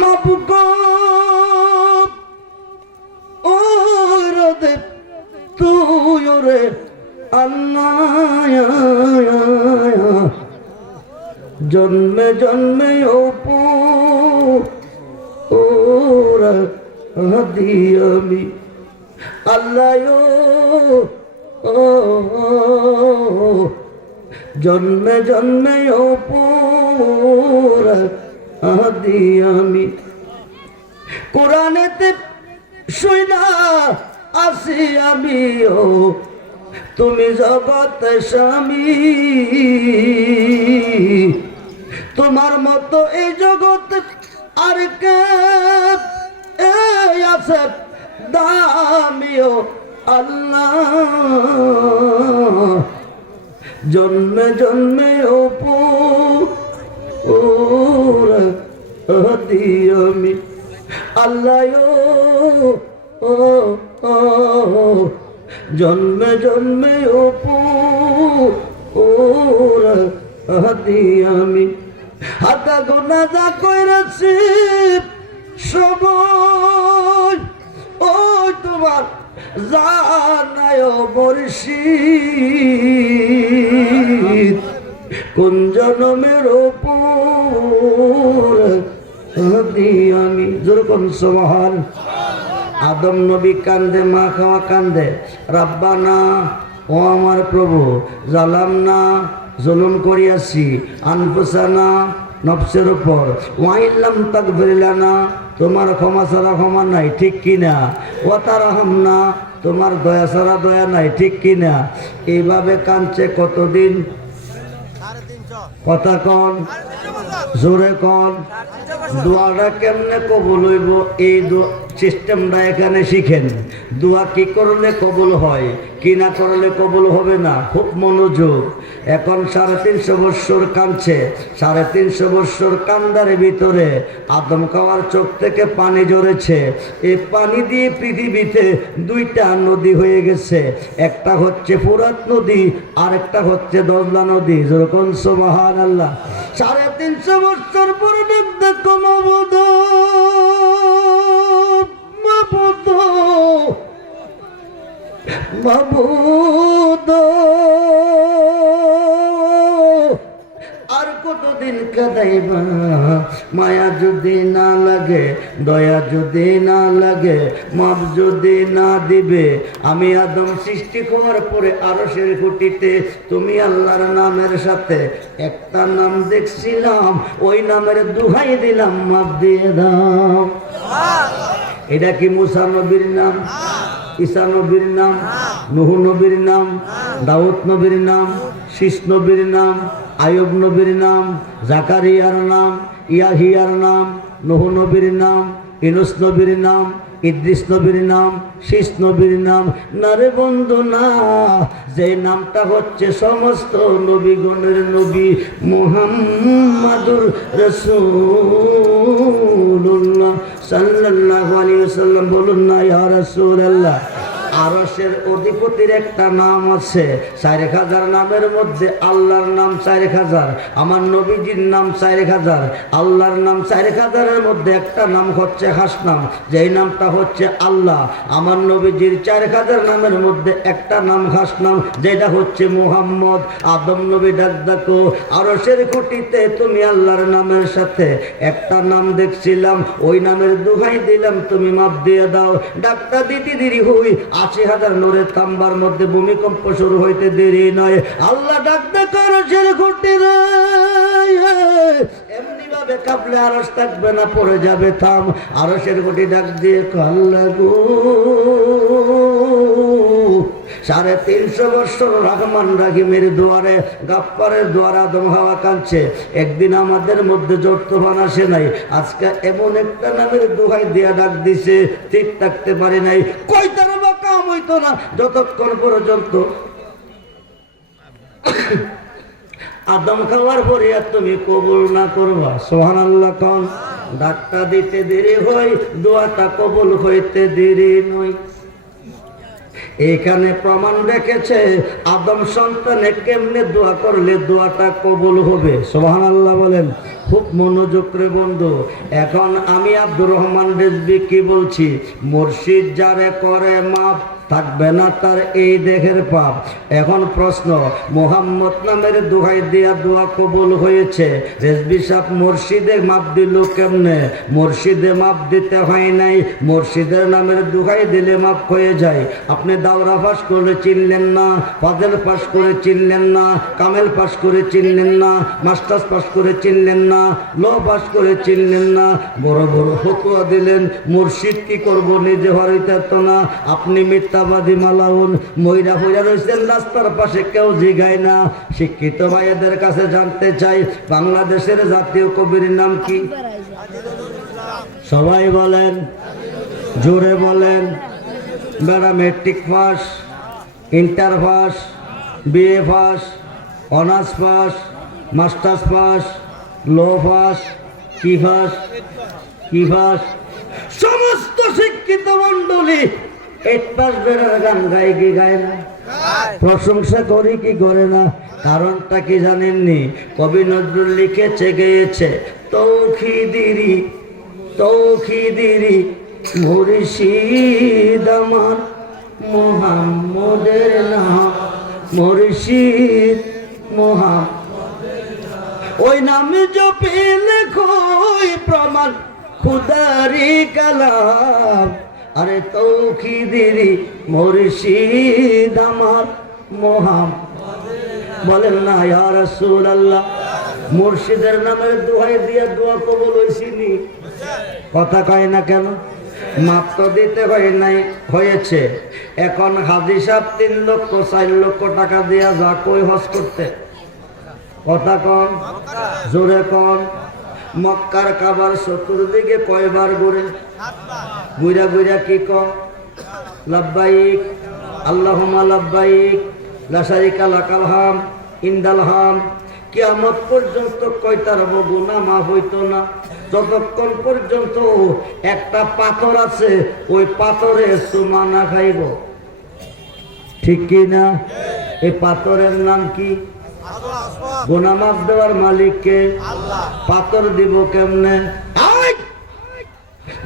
মাফ কর ও রদে তুই রে আল্লাহ। জন্মে জন্মে অপু ওরা হাদি আমি আল্লাহ ও জন্মে জন্মে অপু ওরা হাদি আমি। কোরআনেতে শুনা আসি আমি ও তুমি জগৎ স্বামী। তোমার মতো এই জগৎ আর কে আছে দামিও আল্লাহ। জন্মে জন্মে অপু হাদি আমি আল্লাহ ও জন্মে জন্মে অপু হাদি আমি। হাতা গোনা যা কইরাছি সবই ওই তোমার জানায় মুর্শিদ। কোন জনমের অপুর হাদি আমি। যেরকম সুবহান। আদম নবী কান্দে, মা খাওয়া কান্দে। রাব্বানা ও আমার প্রভু জালামনা জুলুম করিয়াছি আনফুসানা নফসের উপর ওয়া ইল্লাম তাগফির লানা তোমার ক্ষমা ছাড়া ক্ষমা নাই, ঠিক কিনা? ওয়া তারহামনা তোমার দয়া ছাড়া দয়া নাই, ঠিক কিনা? এইভাবে কাঁদছে কতদিন? কথা কন, জোরে কন। দোয়াটা কেমনে কবুল হইব এই সিস্টেমটা এখানে শিখেন। দোয়া কি করলে কবুল হয়, কি না করলে কবুল হবে না। খুব মনোযোগ। এখন 350 বৎসর কাঁদছে। 350 বৎসর কান্দার ভিতরে আদম খাওয়ার চোখ থেকে পানি ঝরেছে। এই পানি দিয়ে পৃথিবীতে 2টা নদী হয়ে গেছে। একটা হচ্ছে ফুরাত নদী, আর একটা হচ্ছে দজলা নদী। যেরকম সুবহানাল্লাহ। 350 বৎসর পরে দেখো মাবুদ মাবুদ মাবুদ আর কতদিন কাঁদাইবা? মায়া যদি না লাগে, দয়া যদি না লাগে, মাপ যদি না দিবে, আমি আদম সৃষ্টি করার পরে আরশের খুঁটিতে তুমি আল্লাহর নামের সাথে একটা নাম দেখছিলাম, ওই নামের দুহাই দিলাম, মাপ দিয়ে দাও। এটা কি মুসা নবীর নাম, ঈসা নবীর নাম, নূহ নবীর নাম, দাউদ নবীর নাম, শীষ নবীর নাম, আয়ুব নবীর নাম, জাকারিয়ার নাম, ইয়াহিয়ার নাম, নূহ নবীর নাম, ইউনূস নবীর নাম, ইদ্রিস নবীর নাম, শীষ নবীর নাম না রে বন্ধু না। যে নামটা হচ্ছে সমস্ত নবীগণের নবী, মুহাম্মাদুর রাসূলুল্লাহ সাল্লাল্লাহু আলাইহি ওয়াসাল্লাম। বলুন না ইয়া রাসূলুল্লাহ। আরশের অধিপতির একটা নাম আছে। 4000 নামের মধ্যে আল্লাহর নাম 4000, আমার নবীজির নাম 4000, আল্লাহর নাম 4000-এর মধ্যে একটা নাম হচ্ছে খাস নাম, যেই নামটা হচ্ছে আল্লাহ। আমার নবীজির 4000 নামের মধ্যে একটা নাম খাস নাম, যেটা হচ্ছে মুহাম্মদ। আদম নবী ডাক ডাকো, আরশের খুঁটিতে তুমি আল্লাহর নামের সাথে একটা নাম দেখছিলাম, ওই নামের দোহাই দিলাম, তুমি মাপ দিয়ে দাও। ডাকটা দিতে দেরি হই, 80,000 নূরের তাম্বার মধ্যে ভূমিকম্প শুরু হইতে দেরি নয়। আল্লাহ ডাক দেখো আরশের খুঁটি রে, এমনি ভাবে কাঁপলে আরশ থাকবে না, পড়ে যাবে, থাম। আরশের খুঁটি ডাক দিয়ে আল্লাহ গো 350 বছর রহমান রাহিমের দুয়ারে গাফফারের দুয়ারে আদম হাওয়া কাঁদছে। একদিন আমাদের মধ্যে জোর তুফান আসে নাই, আজকে এমন একটা নামের দোহাই দিয়া ডাক দিছে, ঠিক থাকতে পারি নাই। কয়টার বা কাম হইতো না যতক্ষণ পর্যন্ত আদম খাওয়ার পরে আর তুমি কবুল না করবা। সুবহানাল্লাহ কোন ডাকটা দিতে দেরি হয়, দোয়াটা কবুল হইতে দেরি নয়। এখানে প্রমাণ রেখেছে আদম সন্তানে কেমনে দোয়া করলে দোয়াটা কবুল হবে। সুবহানাল্লাহ বলেন। খুব মনোযোগ রে বন্ধু। এখন আমি আব্দুর রহমান রেজভী কি বলছি, মুর্শিদ যারে করে মাপ থাকবে না তার এই দেহের পাপ। এখন প্রশ্ন, মোহাম্মদ নামের দোহাই দিয়া দোয়া কবুল হয়েছে, রেজভী সাহেব মুর্শিদে মাপ দিল কেমনে? মুর্শিদে মাপ দিতে হয় নাই, মুর্শিদের নামের দোহাই দিলে মাপ হয়ে যায়। আপনি দাওরা পাস করে চিনলেন না, ফাজেল পাস করে চিনলেন না, কামেল পাস করে চিনলেন না, মাস্টার্স পাস করে চিনলেন না, ল পাস করে চিনলেন না, বড় বড় ফতোয়া দিলেন। মুর্শিদ কি করব, নিজে হরিতে তো না। আপনি মিথ্যাবাদী মালাউন, ময়রা হইয়া রয়েছেন রাস্তার পাশে, কেউ জিগায় না। শিক্ষিত ভাইদের কাছে জানতে চাই, বাংলাদেশের জাতীয় কবির নাম কি? সবাই বলেন, জোরে বলেন। বেড়া matric pass, inter pass, BA pass, honours pass, masters pass, law pass, কি পাস? কি পাস? সমস্ত শিক্ষিত মন্ডলী 8 পাস বেড়ার গান গায় কি গায় না? প্রশংসা করি কি করে না? কারণটা কি জানেননি? কবি নজরুল লিখেছে, গেয়েছে, তৌখিদিরি তৌখিদিরি মুর্শিদ আমার মুহাম্মদের নাম, মুর্শিদ মুহাম্মদের নাম। ওই নামে জপিলে কই প্রমাণ খুদারি কালাম। আরে তৌখিদিরি মুর্শিদ আমার মুহাম্মদের নাম। বলেন না ইয়া রাসূলুল্লাহ। মুর্শিদের নামের দোহাই দিয়া দোয়া কবুল হইছিনি? কথা কয় না কেন? মাপ তো দিতে হয় নাই, হয়েছে। এখন হাজী সাহেব 3 লক্ষ 4 লক্ষ টাকা দিয়া যা কই হজ করতে। কথা কন, জোরে কন। মক্কার কাবার চতুর্দিকে কয়বার ঘুরে? ঘুরা ঘুরা কি কন? লাব্বাইক আল্লাহুম্মা লাব্বাইক লা শারীকা লাকাল হাম ইনদাল হাম। কিয়ামত পর্যন্ত কয়টার গুনাহ মাফ হইতো না যতক্ষণ পর্যন্ত একটা পাথর আছে, ওই পাথরে চুমা না খাইব। ঠিক কি না? এই পাথরের নাম কি? গুনাহ মাফ দেওয়ার মালিক কে? আল্লাহ। পাথর দিব কেমনে?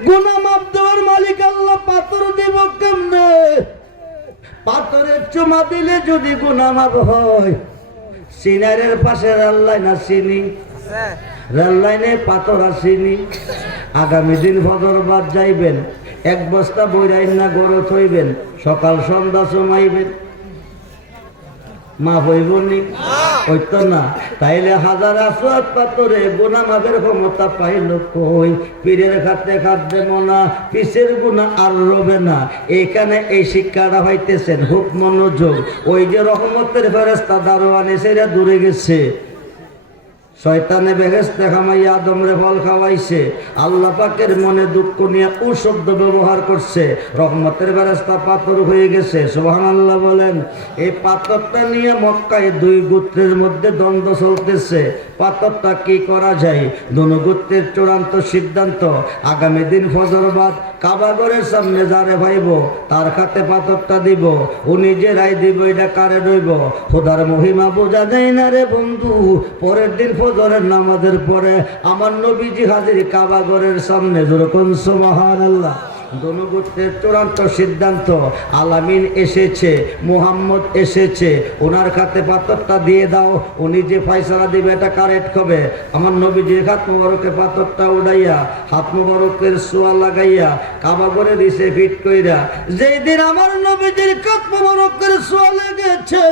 গুনাহ মাফ দেওয়ার মালিক আল্লাহ, পাথর দিব কেমনে? পাথরের চুমা দিলে যদি গুনাহ মাফ হয়, সিনারের পাশে রেল লাইন আসেনি? রেল লাইনে পাথর আসেনি? আগামী দিন ফজরবাদ যাইবেন, 1 বস্তা বইরাইন না গড় থইবেন, সকাল সন্ধ্যা চমাইবেন, মাফ হইব নি? হইতো না। তাইলে হাজার আসওয়াদ পাথরে গুনাহ মাফের ক্ষমতা পাইল কই? পীরের খাতে খাদ্যে মোনা, পিসের গুনাহ আর রবে না। এইখানে এই শিক্ষাটা হইতেছেন। খুব মনোযোগ। ওই যে রহমতের ফেরেশতা দারোয়ান এসেরা দূরে গেছে, শয়তানে বেহেশতে খামাইয়া আদমরে ফল খাওয়াইছে, আল্লাহ পাকের মনে দুঃখ নিয়ে ও শব্দ ব্যবহার করছে, রহমতের ফেরেশতা পাথর হয়ে গেছে। সুবহানাল্লাহ বলেন। এই পাথরটা নিয়ে মক্কায় 2 গোত্রের মধ্যে দ্বন্দ্ব চলতেছে। পাথরটা কি করা যায়? দোনো গোত্রের চূড়ান্ত সিদ্ধান্ত, আগামী দিন ফজরবাদ কাবাগরের সামনে যারে ভাইব তার হাতে পাথরটা দিব। ও নিজে রায় দিব, এটা কারে রইব? খোদার মহিমা বোঝা যায় না রে বন্ধু। পরের দিন ফজরের নামাজের পরে আমার নবীজি হাজির কাবাগরের সামনে। যেরকম সুবহানাল্লাহ। দোনো গোত্রের চূড়ান্ত সিদ্ধান্ত, আলামিন এসেছে, মুহাম্মদ এসেছে, ওনার কাছে পাথরটা দিয়ে দাও, উনি যে ফয়সালা দিবে এটা কারেক্ট হবে। আমার নবীজির হাত মোবারকে পাথরটা উড়াইয়া হাত মোবারকের সোয়া লাগাইয়া কাবাগরে দিছে ফিট কইরা। যেই দিন আমার নবীজির হাত মোবারকের সোয়া লেগেছে,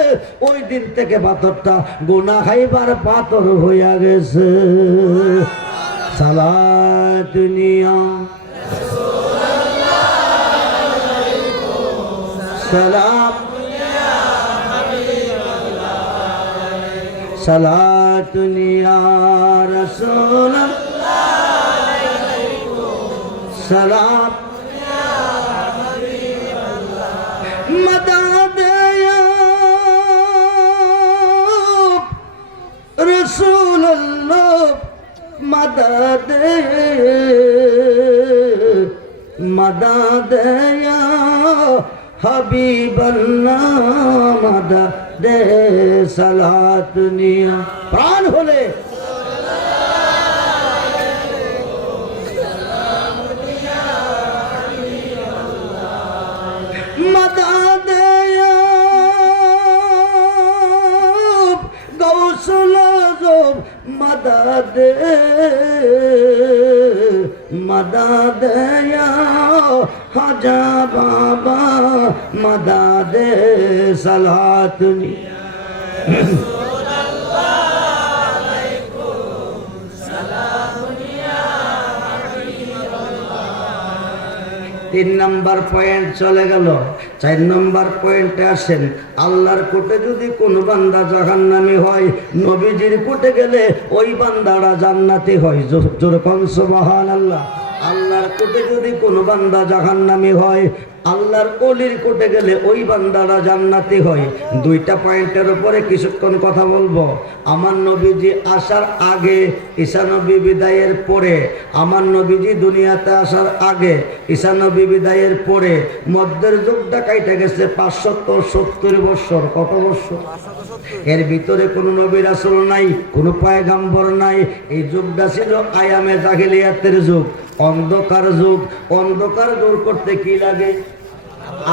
ওই দিন থেকে পাথরটা গুনাহ খাইবার পাথর হইয়া গেছে। সালাত দুনিয়া সালাম সালাতুন ইয়া রাসূলুল্লাহ সালাম মদদ ইয়া রাসূলুল্লাহ মদদ মদদ ইয়া হাবিবাল্লাহ মদদ সালাতুন ইয়া প্রাণ হলে মদদ ইয়া গৌসুল আযম মদদ মদদ ইয়া খাজা বাবা মদদ সালাতুন তিন নম্বর পয়েন্ট চলে গেল। 4 নম্বর পয়েন্টে আসেন। আল্লাহর কোটে যদি কোনো বান্দা জাহান্নামী হয়, নবীজির কোটে গেলে ওই বান্দারা জান্নাতি হয়। জোরে কোন সুবহানাল্লাহ। আল্লাহর কোটে যদি কোনো বান্দা জাহান্নামী হয়, আল্লাহর ওলির কোটে গেলে ওই বান্দারা জান্নাতি হয়। 2টা পয়েন্টের উপরে কিছুক্ষণ কথা বলবো। আমার নবীজি আসার আগে, ঈসা নবী বিদায়ের পরে, আমার নবীজি দুনিয়াতে আসার আগে, ঈসা নবী বিদায়ের পরে মধ্যের যুগটা কাইটে গেছে 570 বছর। কত বছর? এর ভিতরে কোনো নবী রাসূল নাই, কোনো পয়গম্বর নাই। এই যুগটা ছিল আয়ামে জাহিলিয়াতের যুগ, অন্ধকার যুগ। অন্ধকার দূর করতে কি লাগে?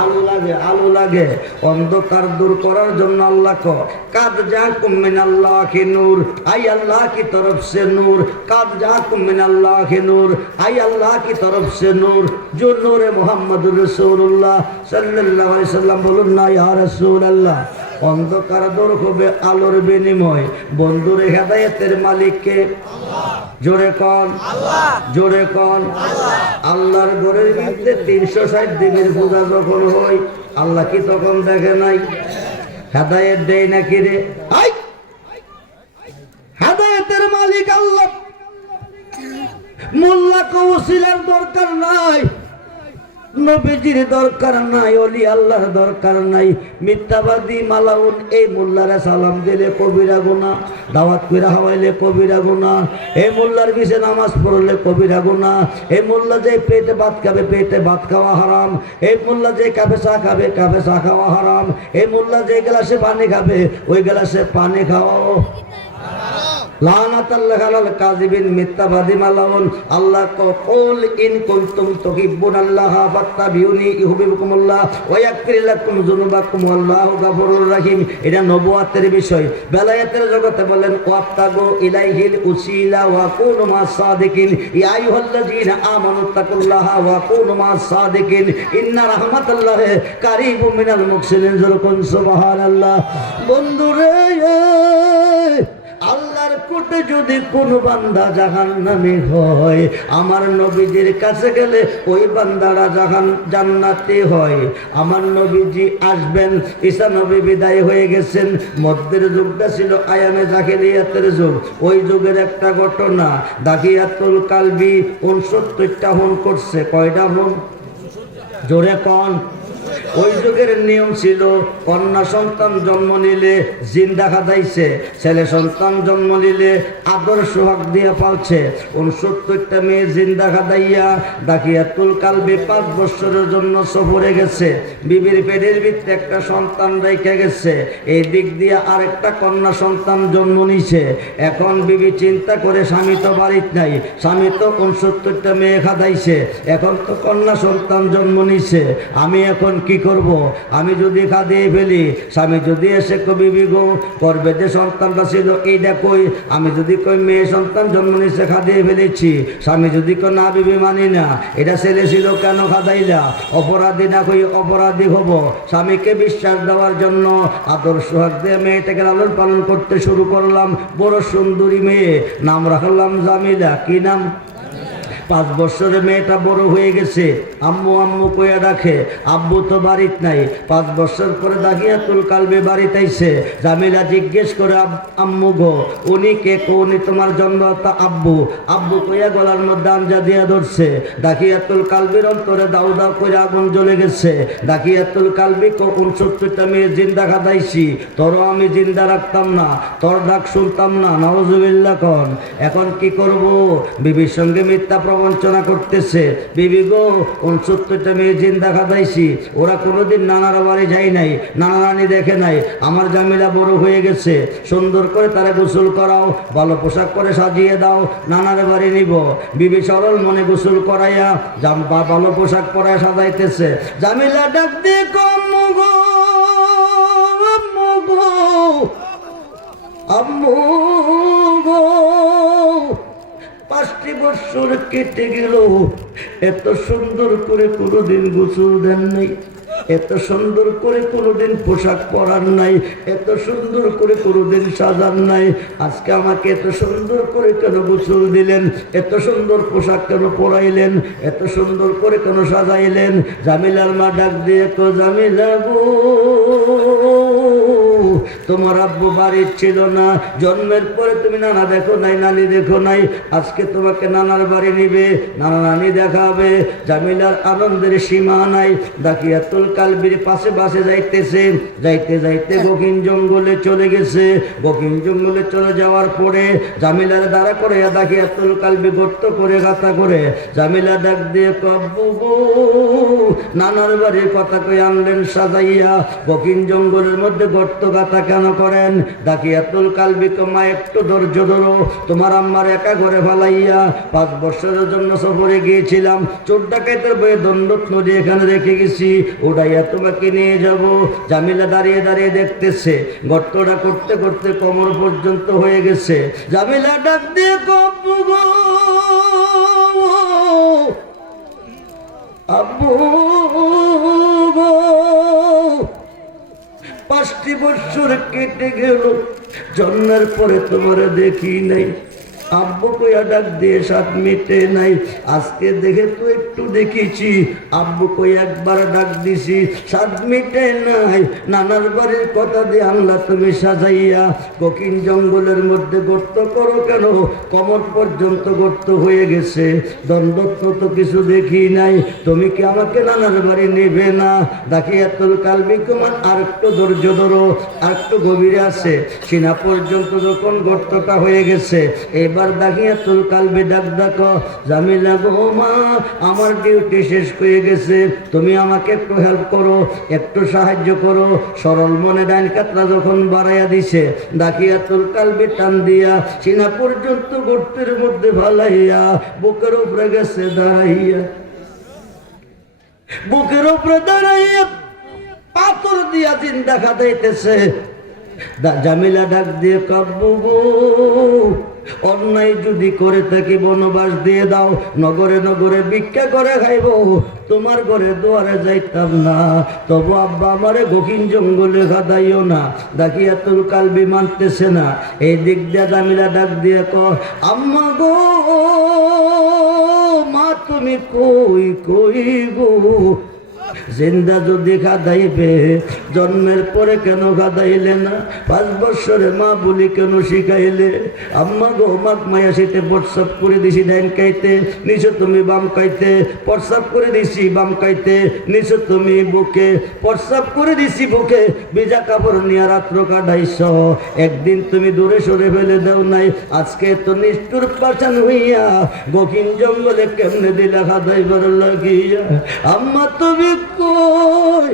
আলো লাগে, আলো লাগে। অন্ধকার দূর করার জন্য আল্লাহ কো কাদ জাকুম মিনাল্লাহি নূর, আই আল্লাহ কি তরফ সে নূর। কাদ জাকুম মিনাল্লাহি নূর, আই আল্লাহ কি তরফ সে নূর। जो নূরে মুহাম্মদুর রাসূলুল্লাহ সাল্লাল্লাহু আলাইহি সাল্লাম। বলুন না ইয়া রাসূলুল্লাহ। অন্ধকার দূর হবে আলোর বিনিময়। বন্ধুরে হেদায়েতের মালিক কে? জোরে কোন আল্লাহ, জোরে কোন আল্লাহ। আল্লাহর ঘরের মধ্যে 360 দিনের পূজা যখন হয়, আল্লাহ কি তখন দেখে নাই? হেদায়েত দেয় নাকি রে? হেদায়েতের মালিক আল্লাহ। মোল্লা কৌশিলার দরকার নাই, নবীজির দরকার নাই, ওলি আল্লাহর দরকার নাই। মিথ্যাবাদী মালাউন এই মোল্লারে সালাম দিলে কবিরা গুনাহ, দাওয়াত কইরা হাওয়াইলে কবিরা গুনাহ, এই মোল্লার পিছে নামাজ পড়লে কবিরা গুনাহ, এই মোল্লা যে পেটে ভাত খাবে পেটে ভাত খাওয়া হারাম, এই মোল্লা যে কাপে চা খাবে কাপে চা খাওয়া হারাম, এই মোল্লা যে গ্লাসে পানি খাবে ওই গ্লাসে পানি খাওয়াও লানাতাল্লাহি আলাল কাযিবিন। মিথ্যাবাদী মালাউন। আল্লাহ কো কুল ইন কুনতুম তুহিব্বুনাল্লাহা ফাত্তাবিউনি ইউহিব্বুকুমুল্লাহ ওয়া ইয়াগফির লাকুম যুনুবাকুম ওয়াল্লাহু গাফুরুর রহিম। এটা নবুয়াতের বিষয়। বেলায়েতের জগতে বলেন ওয়াবতাগু ইলাইহিল উসিলা ওয়া কুনু মাস সাদিকিন। ইয়া আইয়ুহাল্লাযীনা আমানু তাকুল্লাহা ওয়া কুনু মাস সাদিকিন ইন্না রাহমাতাল্লাহি কারীবুম মিনাল মুহসিনিন। যখন সুবহানাল্লাহ। বন্ধুরে, আল্লাহর কোটে যদি কোনো বান্দা জাহান্নামী হয়, আমার নবীজির কাছে গেলে ওই বান্দারা জান্নাতি হয়। আমার নবীজি আসবেন, ঈসা নবী বিদায় হয়ে গেছেন। মধ্যের যুগটা ছিল আয়ামে জাহিলিয়াতের যুগ। ওই যুগের একটা ঘটনা, দাখিয়াতুল কালবি 69টা হুন করছে। কয়টা হুন? জোরে কোন। ওই যুগের নিয়ম ছিল কন্যা সন্তান জন্ম নিলে জিন দেখা দিয়েছে, ছেলে সন্তান জন্ম নিলে আদর সোহাগ দিয়ে পালছে। 69টা মেয়ে জিন দেখা দাইয়া দাখিয়াতুল কালবি 5 বছরের জন্য সফরে গেছে। বিবির পেটের ভিতরে একটা সন্তান রেখে গেছে, এই দিক দিয়ে আরেকটা কন্যা সন্তান জন্ম নিছে। এখন বিবি চিন্তা করে, স্বামী তো বাড়িতে নাই, স্বামী তো 69টা মেয়ে খাদাইছে, এখন তো কন্যা সন্তান জন্ম নিছে, আমি এখন কি করব? আমি যদি খাদিয়ে ফেলি, স্বামী যদি এসে কবি বিগো করবে যে সন্তানটা ছিল এইটা কই, আমি যদি কই মেয়ে সন্তান জন্ম নিচ্ছে খাদিয়ে ফেলেছি, স্বামী যদি কই না বিবি মানি না, এটা ছেলে ছিল কেন খাদাইলা, অপরাধী না কই অপরাধী হব। স্বামীকে বিশ্বাস দেওয়ার জন্য আদর্শ হাত দিয়ে মেয়েটাকে লালন পালন করতে শুরু করলাম। বড় সুন্দরী মেয়ে, নাম রাখলাম জামিলা। কি নাম? 5 বছরের মেয়েটা বড় হয়ে গেছে, আম্মু আম্মু কইয়া ডাকে, আব্বু তো বাড়িতে নাই। 5 বছর পরে দাহিয়াতুল কালবি বাড়িতে আইছে। জামিলা জিজ্ঞেস করে, আম্মু গো উনি কে? উনি তোমার জন্মদাতা আব্বু। আব্বু কইয়া গলার মধ্যে আঞ্জা দিয়া ধরছে। দাহিয়াতুল কালবির অন্তরে দাউ দাউ করে আগুন জ্বলে গেছে। দাহিয়াতুল কালবি 69টা মেয়ে জিন্দা খাদাইছি, তোরও আমি জিন্দা রাখতাম না, তোর ডাক শুনতাম না। নাউজুবিল্লাহ কোন। এখন কি করব? বিবির সঙ্গে মিথ্যা প্রবঞ্চনা করতেছে। বিবি গো 69টা মেয়ে জিন্দা খাদাইছি, ওরা কোনোদিন নানার বাড়ি যায় নাই, নানা নানি দেখে নাই। আমার জামিলা বড় হয়ে গেছে, সুন্দর করে তারা গোসল করাও, ভালো পোশাক করে সাজিয়ে দাও, নানার বাড়ি নিব। বিবি সরল মনে গোসল করাইয়া জাম্পা ভালো পোশাক পরায় সাজাইতেছে। জামিলা ডাক দিয়ে আম্মু গো, আম্মু গো, আম্মু গো, 5টি বছর কেটে গেল, এত সুন্দর করে কোনোদিন গোসল দেন নাই, এত সুন্দর করে কোনোদিন পোশাক পরার নাই, এত সুন্দর করে কোনোদিন সাজার নাই। আজকে আমাকে এত সুন্দর করে কেন গোসল দিলেন? এত সুন্দর পোশাক কেন পরাইলেন? এত সুন্দর করে কেন সাজাইলেন? জামিলার মা ডাক দিয়ে তো, জামিলা গো, তোমার আব্বু বাড়ির ছিল না, জন্মের পরে তুমি নানা দেখো নাই, নানি দেখো নাই, আজকে তোমাকে নানার বাড়ি নিবে, নানা নানি দেখাবে। জামিলার আনন্দের সীমা নাই। দাহিয়াতুল কালবির পাশে পাশে যাইতেছে, যাইতে যাইতে গহীন জঙ্গলে চলে গেছে। গহীন জঙ্গলে চলে যাওয়ার পরে জামিলার দ্বারা করে দাহিয়াতুল কালবি গর্ত করে গাতা করে। জামিলা ডাক দিয়ে আব্বু গো, নানার বাড়ির কথা কই আনলেন সাজাইয়া, গহীন জঙ্গলের মধ্যে গর্ত গাতা কেন করেন? দাহিয়াতুল কালবি মা একটু ধৈর্য ধরো, তোমার আম্মার একা ঘরে ফালাইয়া 5 বছরের জন্য সফরে গিয়েছিলাম, চোর ডাকাতের বয়ে দণ্ডক নদী এখানে রেখে গেছি, উড়াইয়া তোমাকে নিয়ে যাব। জামিলা দাঁড়িয়ে দাঁড়িয়ে দেখতেছে, গর্তটা করতে করতে কোমর পর্যন্ত হয়ে গেছে। জামিলা ডাক দিয়ে আব্বু গো, আব্বু গো, 5টি বছর কেটে গেল, জন্মের পরে তোমার দেখি নাই। আব্বু কইয়া ডাক দিয়ে 7 মিটে নাই, আজকে দেখে তো একটু দেখেছি। আব্বু কই একবার ডাক দিছি, 7 মিটে নাই। নানার বাড়ির কথা দিয়ে আনলা তুমি সাজাইয়া, গহীন জঙ্গলের মধ্যে গর্ত করো কেন? কোমর পর্যন্ত গর্ত হয়ে গেছে, দণ্ডত্ব তো কিছু দেখি নাই, তুমি কি আমাকে নানার বাড়ি নেবে না? দাহিয়াতুল কালবি কুমার আর একটু ধৈর্য ধরো, আর একটু গভীরে আছে। সিনা পর্যন্ত যখন গর্তটা হয়ে গেছে, এবার দাহিয়াতুল কালবি ডাক ডাকো, জামিলা গো মা, আমার ডিউটি শেষ হয়ে গেছে, তুমি আমাকে একটু হেল্প করো, একটু সাহায্য করো। সরল মনে ডাইন কাতরা যখন বাড়াইয়া দিছে, দাহিয়াতুল কালবি টান দিয়া সিনা পর্যন্ত গর্তের মধ্যে ভালাইয়া বুকের উপরে গেছে দাঁড়াইয়া, বুকের উপরে দাঁড়াইয়া পাথর দিয়া জিন্দা খাদাইতেছে। জামিলা ডাক দিয়ে আব্বু গো, অন্যায় যদি করে থাকি বনবাস দিয়ে দাও, নগরে নগরে ভিক্ষা করে খাইব, তোমার ঘরে দুয়ারে যাইতাম না, তবু আব্বা আমারে গহীন জঙ্গলে খাদাইও না। দাহিয়াতুল কালবি মানতেছে না। এই দিক দিয়ে জামিলা ডাক দিয়ে আম্মা গো, মা তুমি কই কই গো, জিন্দা যদি খাদাইবে, জন্মের পরে কেন খাদাইলে না? 5 বছরে মা বলি কেন শিখাইলে? আম্মা গো, মাক মায়া সেটে প্রস্রাব করে দিছি ডাইন কাইতে, নিচে তুমি বাম কাইতে, প্রস্রাব করে দিছি বাম কাইতে, নিচে তুমি বুকে, প্রস্রাব করে দিছি বুকে, ভিজা কাপড় নিয়ে রাত্র কাটাইছ, একদিন তুমি দূরে সরে ফেলে দাও নাই, আজকে তো নিষ্ঠুর পাচান হইয়া গহীন জঙ্গলে কেমনে দিলা খাদাইবার লাগিয়া। আম্মা তুমি কই,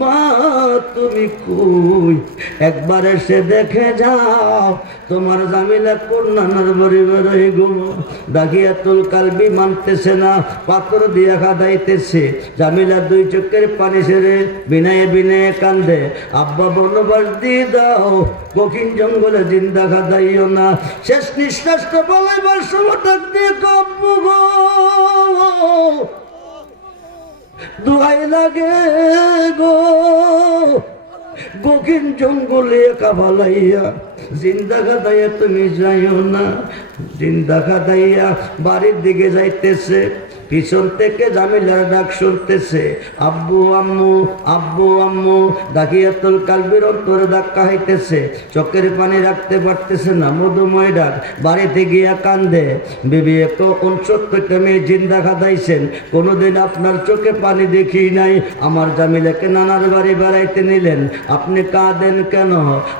মা তুমি কই, একবার এসে দেখে যাও তোমার জামিলা কোন নানার বাড়ি বেড়াই গো। দাহিয়াতুল কালবি মানতেছে না, পাথর দিয়া খাদাইতেছে। জামিলা 2 চোখের পানি ছেড়ে বিনায়ে বিনায়ে কান্দে, আব্বা বনবাস দিয়ে দাও, গহীন জঙ্গলে জিন্দা খাদাইও না। শেষ নিঃশ্বাসটা বলাইবার সময় ডাক দিয়ে আব্বু গো, দোহাই লাগে গো, গহীন জঙ্গলে একা ফালাইয়া, জিন্দা গাদাইয়া তুমি যাইও না। জিন্দা গাদাইয়া বাড়ির দিকে যাইতেছে, পিছন থেকে জামিলার ডাক শুনতেছে, আব্বু আম্মু, আব্বু আম্মু। দাকিয়াতুল কালবির অন্তরে ধাক্কা হইতেছে, চোখের পানি রাখতে পারতেছে না, মধুময় ডাক। বাড়িতে গিয়া কান্দে, বিবি এত 69টা মেয়ে জিন্দা খাদাইছেন, কোনোদিন আপনার চোখে পানি দেখি নাই। আমার জামিলাকে নানার বাড়ি বেড়াইতে নিলেন, আপনি কাঁদেন কেন?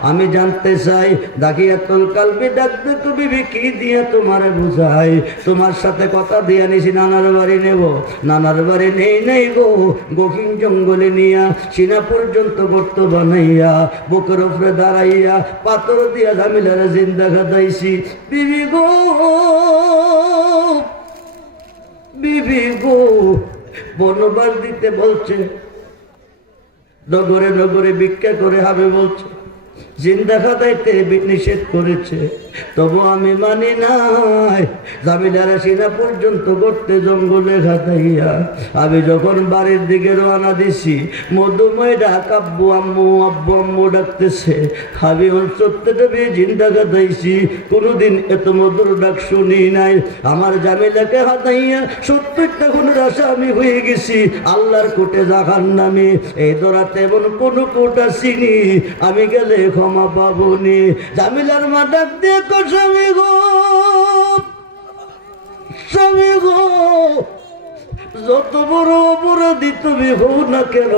আমি জানতে চাই। দাকিয়াতুল কালবি ডাক দেখো, বিবি কি দিয়ে তোমারে বুঝাই? তোমার সাথে কথা দিয়া নিছি নানার বাড়ি নেব, নানার বাড়ি নেই নাই গো। গহীন জঙ্গলে নিয়া সিনা পর্যন্ত গর্ত বানাইয়া বুকের উপরে দাঁড়াইয়া পাথর দিয়া জামিলারে জিন্দা খাদাইছি। বিবি গো, বিবি গো, বনবাস দিতে বলছে, নগরে নগরে ভিক্ষা করে হবে বলছে, জিন্দা খাদাইতে নিষেধ করেছে, তবু আমি মানি নাই। জামিলারা সিনা পর্যন্ত করতে জঙ্গলে খাদাইয়া আমি যখন বাড়ির দিকে রওনা দিছি, মধুময় ডাক আব্বু আম্মু, আব্বু আম্মু ডাকতেছে। আমি 69টা মেয়ে জিন্দা খাদাইছি, কোনোদিন এত মধুর ডাক শুনি নাই। আমার জামিলাকে হাতাইয়া 70টা খুনের আসামি হয়ে গেছি আল্লাহর কোর্টে জাহান্নামে। এই দরাতে এমন কোন কোর্ট আসিনি আমি গেলে ক্ষমা পাবনি। জামিলার মা ডাক দিয়ে স্বামী গো, স্বামী গো, যত বড় অপরাধী তুমি হও না কেন,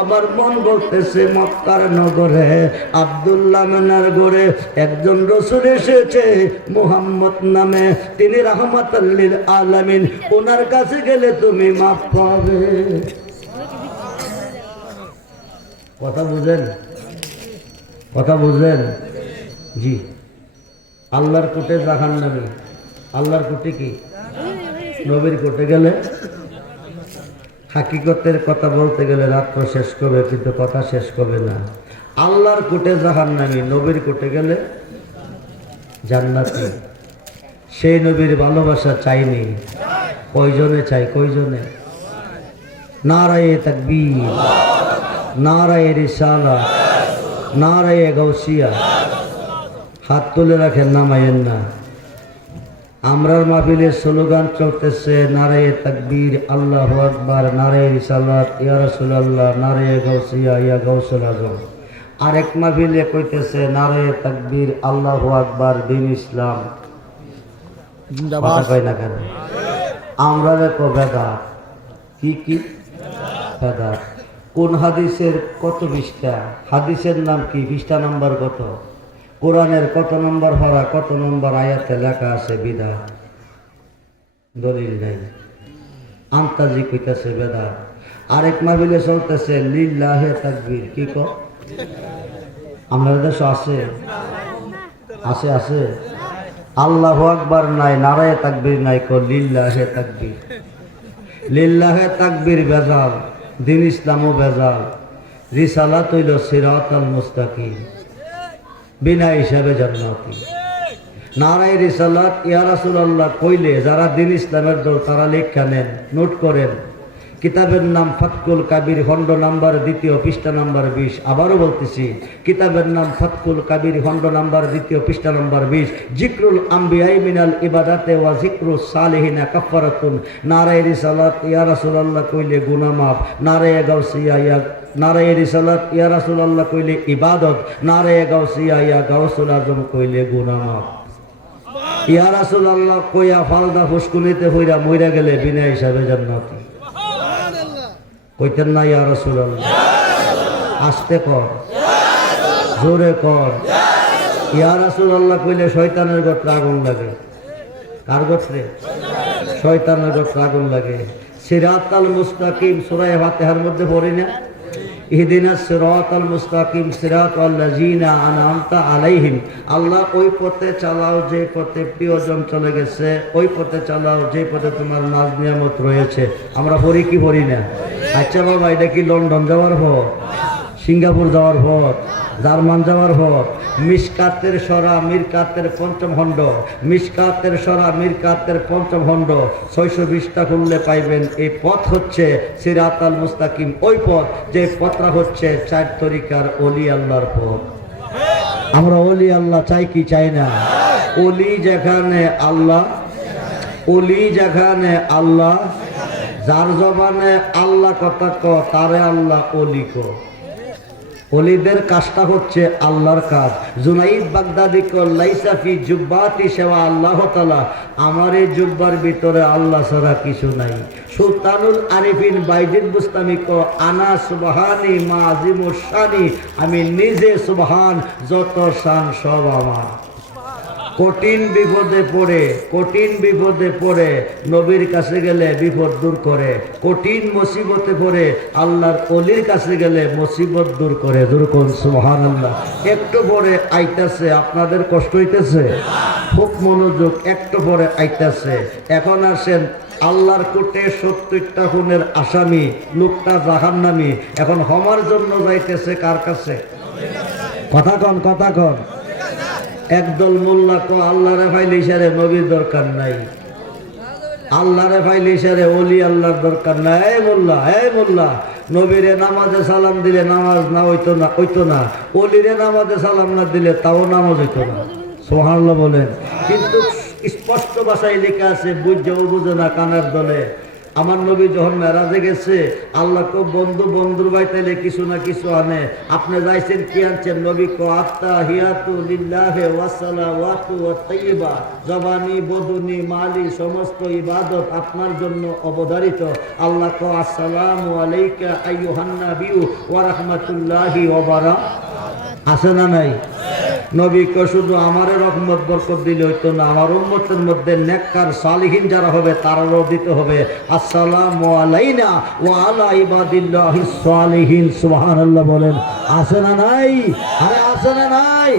আমার মন বলতেছে মক্কার নগরে আব্দুল্লাহ মেনার ঘরে একজন রসুল এসেছে মুহাম্মদ নামে, তিনি রাহমাতাল লিল আলামিন, ওনার কাছে গেলে তুমি মাফ পাবে। কথা বুঝেন? কথা বুঝলেন? জি। আল্লাহর কোর্টে জাহান্নামী, আল্লাহর কোর্টে কি? নবীর কোর্টে গেলে হাকিকতের কথা বলতে গেলে রাত্র শেষ করবে, কিন্তু কথা শেষ করবে না। আল্লাহর কোর্টে জাহান্নামী, নবীর কোর্টে গেলে জান্নাতি। সেই নবীর ভালোবাসা চাইনি, কয়জনে চাই? কয়জনে? নারায়ে তাকবীর, নারায়ে রিসালাত, নারায়ে গাউসিয়া। হাত তুলে রাখেন, নামাইয়েন না। আমরার মাহফিলের স্লোগান চলতেছে নারায়ে তাকবীর, আল্লাহু আকবার, নারায়ে রিসালাত, ইয়া রাসূলুল্লাহ, নারায়ে গাউসিয়া, ইয়া গাউসুল আজম। আরেক মাহফিলে কইতেছে নারায়ে তাকবীর, আল্লাহু আকবার, দ্বীন ইসলাম। কথা কয় না কেন? আমরা দেখো বেদাত। কি কি বেদাত? কোন হাদিসের কত পৃষ্ঠা? হাদিসের নাম কি? পৃষ্ঠা নাম্বার কত? কোরআনের কত নম্বর হরা, কত নম্বর আয়াতে লেখা আছে বিদআত? দলিল নাই, আন্তাজি কইতাছে বেদাত। আরেক মাহফিলে চলতেছে লিল্লাহে তাকবীর। কি কো? আমাদের দেশে আছে? আছে আছে। আল্লাহু আকবার নাই, নারায়ে তাকবীর নাই, কো লিল্লাহে তাকবীর। লিল্লাহে তাকবীর বেজাল, দ্বীন ইসলামও বেজাল। রিসালাত হইল সিরাতাল মুস্তাকিম, বিনা হিসাবে জান্নাতি। নারায়ে রিসালাত, ইয়া রাসূলুল্লাহ কইলে যারা দ্বীন ইসলামের দল তারা লেখা নেন, নোট করেন। কিতাবের নাম ফাতকুল কাবির, খণ্ড নাম্বার 2, পৃষ্ঠা নাম্বার 20। আবারও বলতেছি, কিতাবের নাম ফাতকুল কাবির, খণ্ড নাম্বার 2, পৃষ্ঠা নাম্বার 20। জিক্রুল আম্বিয়াই মিনাল ইবাদাতে ওয়া জিক্রুস সালিহিনা কাফারাতুন। নারায়ে রিসালাত, ইয়া রাসূলুল্লাহ কইলে গুনাহ মাফ। নারায়ে গাউসিয়া, ইয়া নারায়ে রিসালাত, ইয়া রাসূলুল্লাহ কইলে ইবাদত। নারায়ে গাউসিয়া, ইয়া গাউসুল আজম কইলে গুনাহ মাফ। ইয়া রাসূলুল্লাহ কইয়া ফালদা ফুসকুলিতে হইরা মইরা গেলে বিনা হিসাবে জান্নাতি। কইতেন না ইয়া রাসূলুল্লাহ? আস্তে কর, জোরে কর। ইয়া রাসূলুল্লাহ কইলে শয়তানের গোত্রে আগুন লাগে। কার গোত্রে? শয়তানের গোত্রে আগুন লাগে। সিরাতাল মুস্তাকিম সূরা ফাতিহার মধ্যে পড়ি না? ইহদিনাস সিরাতাল মুস্তাকিম সিরাতাল লাযিনা আনআমতা আলাইহিম। আল্লাহ ওই পথে চালাও যে পথে প্রিয়জন চলে গেছে, ওই পথে চালাও যে পথে তোমার নাজ নিয়ামত রয়েছে। আমরা পড়ি কি পড়ি না? আচ্ছা বাবা, এটা কি লন্ডন যাওয়ার পর? সিঙ্গাপুর যাওয়ার পর, জার্মান যাওয়ার পর, মিশকাতের সরা মিরকাতের পঞ্চম খণ্ড, মিশকাতের সরা মিরকাতের পঞ্চম খণ্ড 620টা খুললে পাইবেন। এই পথ হচ্ছে সিরাতাল মুস্তাকিম, ওই পথ যে পথটা হচ্ছে 4 তরিকার অলি আল্লাহর পথ। আমরা অলি আল্লাহ চাই কি চাই না? অলি যেখানে আল্লাহ, অলি যেখানে আল্লাহ, যার জবানে আল্লাহ কথা ক তারে আল্লাহ অলি ক। অলিদের কাজটা হচ্ছে আল্লাহর কাজ। জুনাইদ বাগদাদি কো লাইসা ফি জুব্বাতি সেবা আল্লাহ তাআলা, আমার এই জুব্বার ভিতরে আল্লাহ ছাড়া কিছু নাই। সুলতানুল আরিফিন বাইজিদ বুস্তামি কো আনা সুবহানি মা আজিমুশ শানি, আমি নিজে সুবহান, যত শান সব আমার। কঠিন বিপদে পড়ে, কঠিন বিপদে পড়ে নবীর কাছে গেলে বিপদ দূর করে, কঠিন মুসিবতে পড়ে আল্লাহর অলির কাছে গেলে মুসিবত দূর করে। দূর করুন সুবহানাল্লাহ। একটু পরে আইতাছে, আপনাদের কষ্ট হইতেছে? খুব মনোযোগ, একটু পরে আইতাছে। এখন আসেন, আল্লাহর কোর্টে 70টা খুনের আসামি, লোকটা জাহান্নামী। এখন হমার জন্য যাইতেছে কার কাছে? কথা কন, কথা কন। একদল মোল্লা কো আল্লাহরে ফাইলে ইশারে নবীর দরকার নাই, আল্লাহরে ফাইলে ইশারে অলি আল্লাহর দরকার নাই। এই মোল্লা, এই মোল্লা, নবীরে নামাজে সালাম দিলে নামাজ না হইতো না, হইতো না। অলিরে নামাজে সালাম না দিলে তাও নামাজ হইতো না। সুবহানাল্লাহ বলেন। কিন্তু স্পষ্ট ভাষায় লেখা আছে, বুঝেও বুঝে না কানার দলে। আমার নবী যখন মেরাজে গেছে, আল্লাহ কো বন্ধু বন্ধুর বাইতাইলে কিছু না কিছু আনে। আপনি যাইছেন কি আনছেন? নবী কো আত্তাহিয়াতু লিল্লাহি ওয়া সালাওয়াতু ওয়াত তাইয়্যিবা, জবানি বদনি মালি সমস্ত ইবাদত আপনার জন্য অবধারিত। আল্লাহ কো আসসালামু আলাইকা আইয়ুহান নাবিয়্যু ওয়া রাহমাতুল্লাহি ওয়া বারাকাতুহু। আছে না নাই? নবী কো শুধু আমারে রহমত বরকত দিলে হইতো না, আমার উম্মতের মধ্যে নেককার সালিহিন যারা হবে তারাও দিতে হবে। আসসালামু আলাইনা ওয়া আলা ইবাদিল্লাহিস সালিহিন। সুবহানাল্লাহ বলেন। আছে না নাই? আরে আছে না নাই?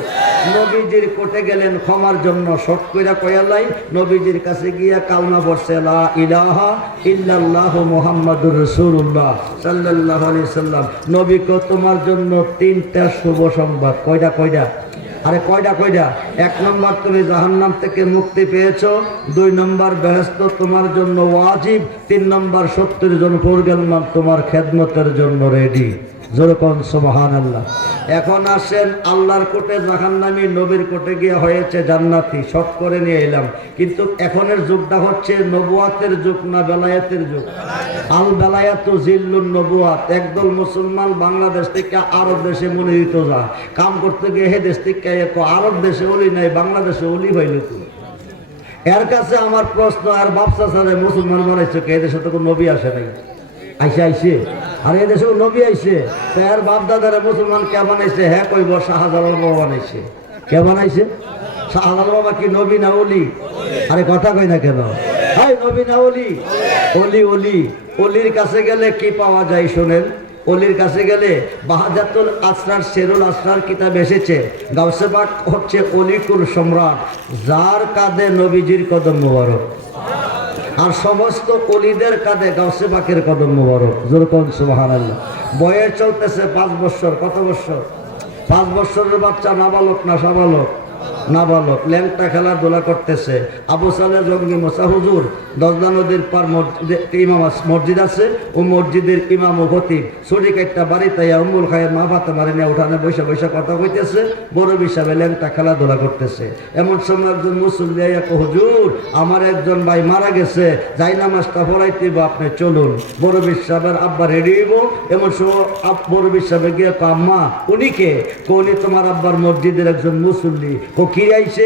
নবীজির কোটে গেলেন ক্ষমার জন্য, শর্ট কইরা কয়ালাই নবীজির কাছে গিয়া কালমা পড়ছে, লা ইলাহা ইল্লাল্লাহু মুহাম্মাদুর রাসূলুল্লাহ সাল্লাল্লাহু আলাইহি সাল্লাম। নবী কো তোমার জন্য 3টা শুভ সংবাদ। কয়টা? কয়টা? আরে কয়টা? কয়টা? 1 নম্বর, তুমি জাহান্নাম থেকে মুক্তি পেয়েছো। 2 নম্বর, বেহেশত তোমার জন্য ওয়াজিব। 3 নম্বর, 70 জন পরগেলমান তোমার খেদমতের জন্য রেডি। যেরকম সুবহানাল্লাহ। এখন আসেন, আল্লাহর কোটে জাহান্নামী, নবীর কোটে গিয়ে হয়েছে জান্নাতি। শর্ট করে নিয়ে এলাম। কিন্তু এখনের যুগটা হচ্ছে নবুয়াতের যুগ না বেলায়েতের যুগ? আল বেলায়াতু জিল্লুন নবুয়াত। একদল মুসলমান বাংলাদেশ থেকে আরব দেশে মনোনীত যা কাম করতে গিয়ে হে দেশ থেকে আরব দেশে অলি নাই, বাংলাদেশে অলি হইল কি? এর কাছে আমার প্রশ্ন, আর বাপসা সারে মুসলমান বানাইছে কে? এদেশে তো কোনো নবী আসে নাই। আইসে আইসে, আর এদেশেও নবী আইসে। তার বাপ দাদারে মুসলমান কে বানাইছে? হ্যাঁ কইব শাহজালাল বাবা বানাইছে। কে বানাইছে? শাহজালাল বাবা কি নবী না অলি? আরে কথা কই না কেন? হাই, নবী না অলি? অলি, অলি। অলির কাছে গেলে কি পাওয়া যায় শোনেন। অলির কাছে গেলে বাহাজাতুল আসরার শেরুল আসরার কিতাব এসেছে, গাউসে পাক হচ্ছে অলিকুল সম্রাট, যার কাঁধে নবীজির কদম মোবারক। আর সমস্ত অলিদের কাঁধে গাউসে পাকের কদম মোবারক। যেরকম সুবহানাল্লাহ। বয়স চলতেছে 5 বছর। কত বছর? 5 বছরের বাচ্চা, নাবালক না সাবালক? নাবালক। ল্যাংটা খেলাধুলা করতেছে। আবু সালেহ জঙ্গি মোসা হুজুর দজলা নদীর পার মসজিদ আছে, ও মসজিদের ইমাম ও খতিব ছুটি কাটটা বাড়িতে উম্মুল খায়ের মা ফাতেমারে নিয়ে উঠানে বসে বসে কথা কইতেছে, বড় হিসাবে ল্যাংটা খেলাধুলা করতেছে। এমন সময় একজন মুসল্লি এক, হুজুর আমার একজন ভাই মারা গেছে, যাই নামাজটা পড়াইতে আপনি চলুন। বড় সাহেবের আব্বা রেডি হইব। এমন সময় বড় সাহেবে গিয়ে আম্মা উনি কে? উনি তোমার আব্বার মসজিদের একজন মুসল্লি। ও কি আইছে?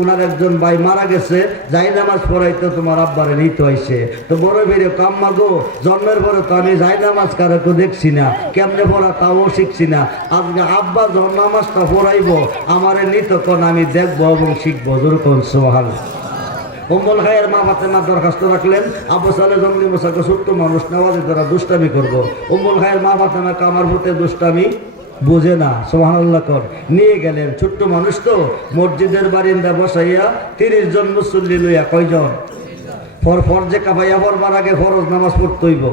ওনার একজন ভাই মারা গেছে, যাই নামাজ পড়াইতে তোমার আব্বারে নিতে আইছে। তো বড় বেরিয়ে কাম্মা গো, জন্মের পরে তো আমি যাই নামাজ কারো দেখছি না, কেমনে পড়া তাও শিখছি না। আজকে আব্বা যখন নামাজটা পড়াইব আমারে নিত কোন, আমি দেখবো এবং শিখবো। যেরকম সুবহানাল্লাহ। উম্মুল খায়ের মা ফাতেমা দরখাস্ত রাখলেন, আবু সালেহ জঙ্গি মোসাকে ছোট্ট মানুষ নেওয়াজে তারা দুষ্টামি করবো। উম্মুল খায়ের মা ফাতেমাকে আমার ভূতে দুষ্টামি বুঝে না। সুবহানাল্লাহ কর। নিয়ে গেলেন, ছোট্ট মানুষ তো, মসজিদের বারিন্দা বসাইয়া 30 জন মুসল্লি লইয়া। কয়জন? ফরজে কাবাইয়া পড়বার আগে ফরজ নামাজ পড়তে হইব।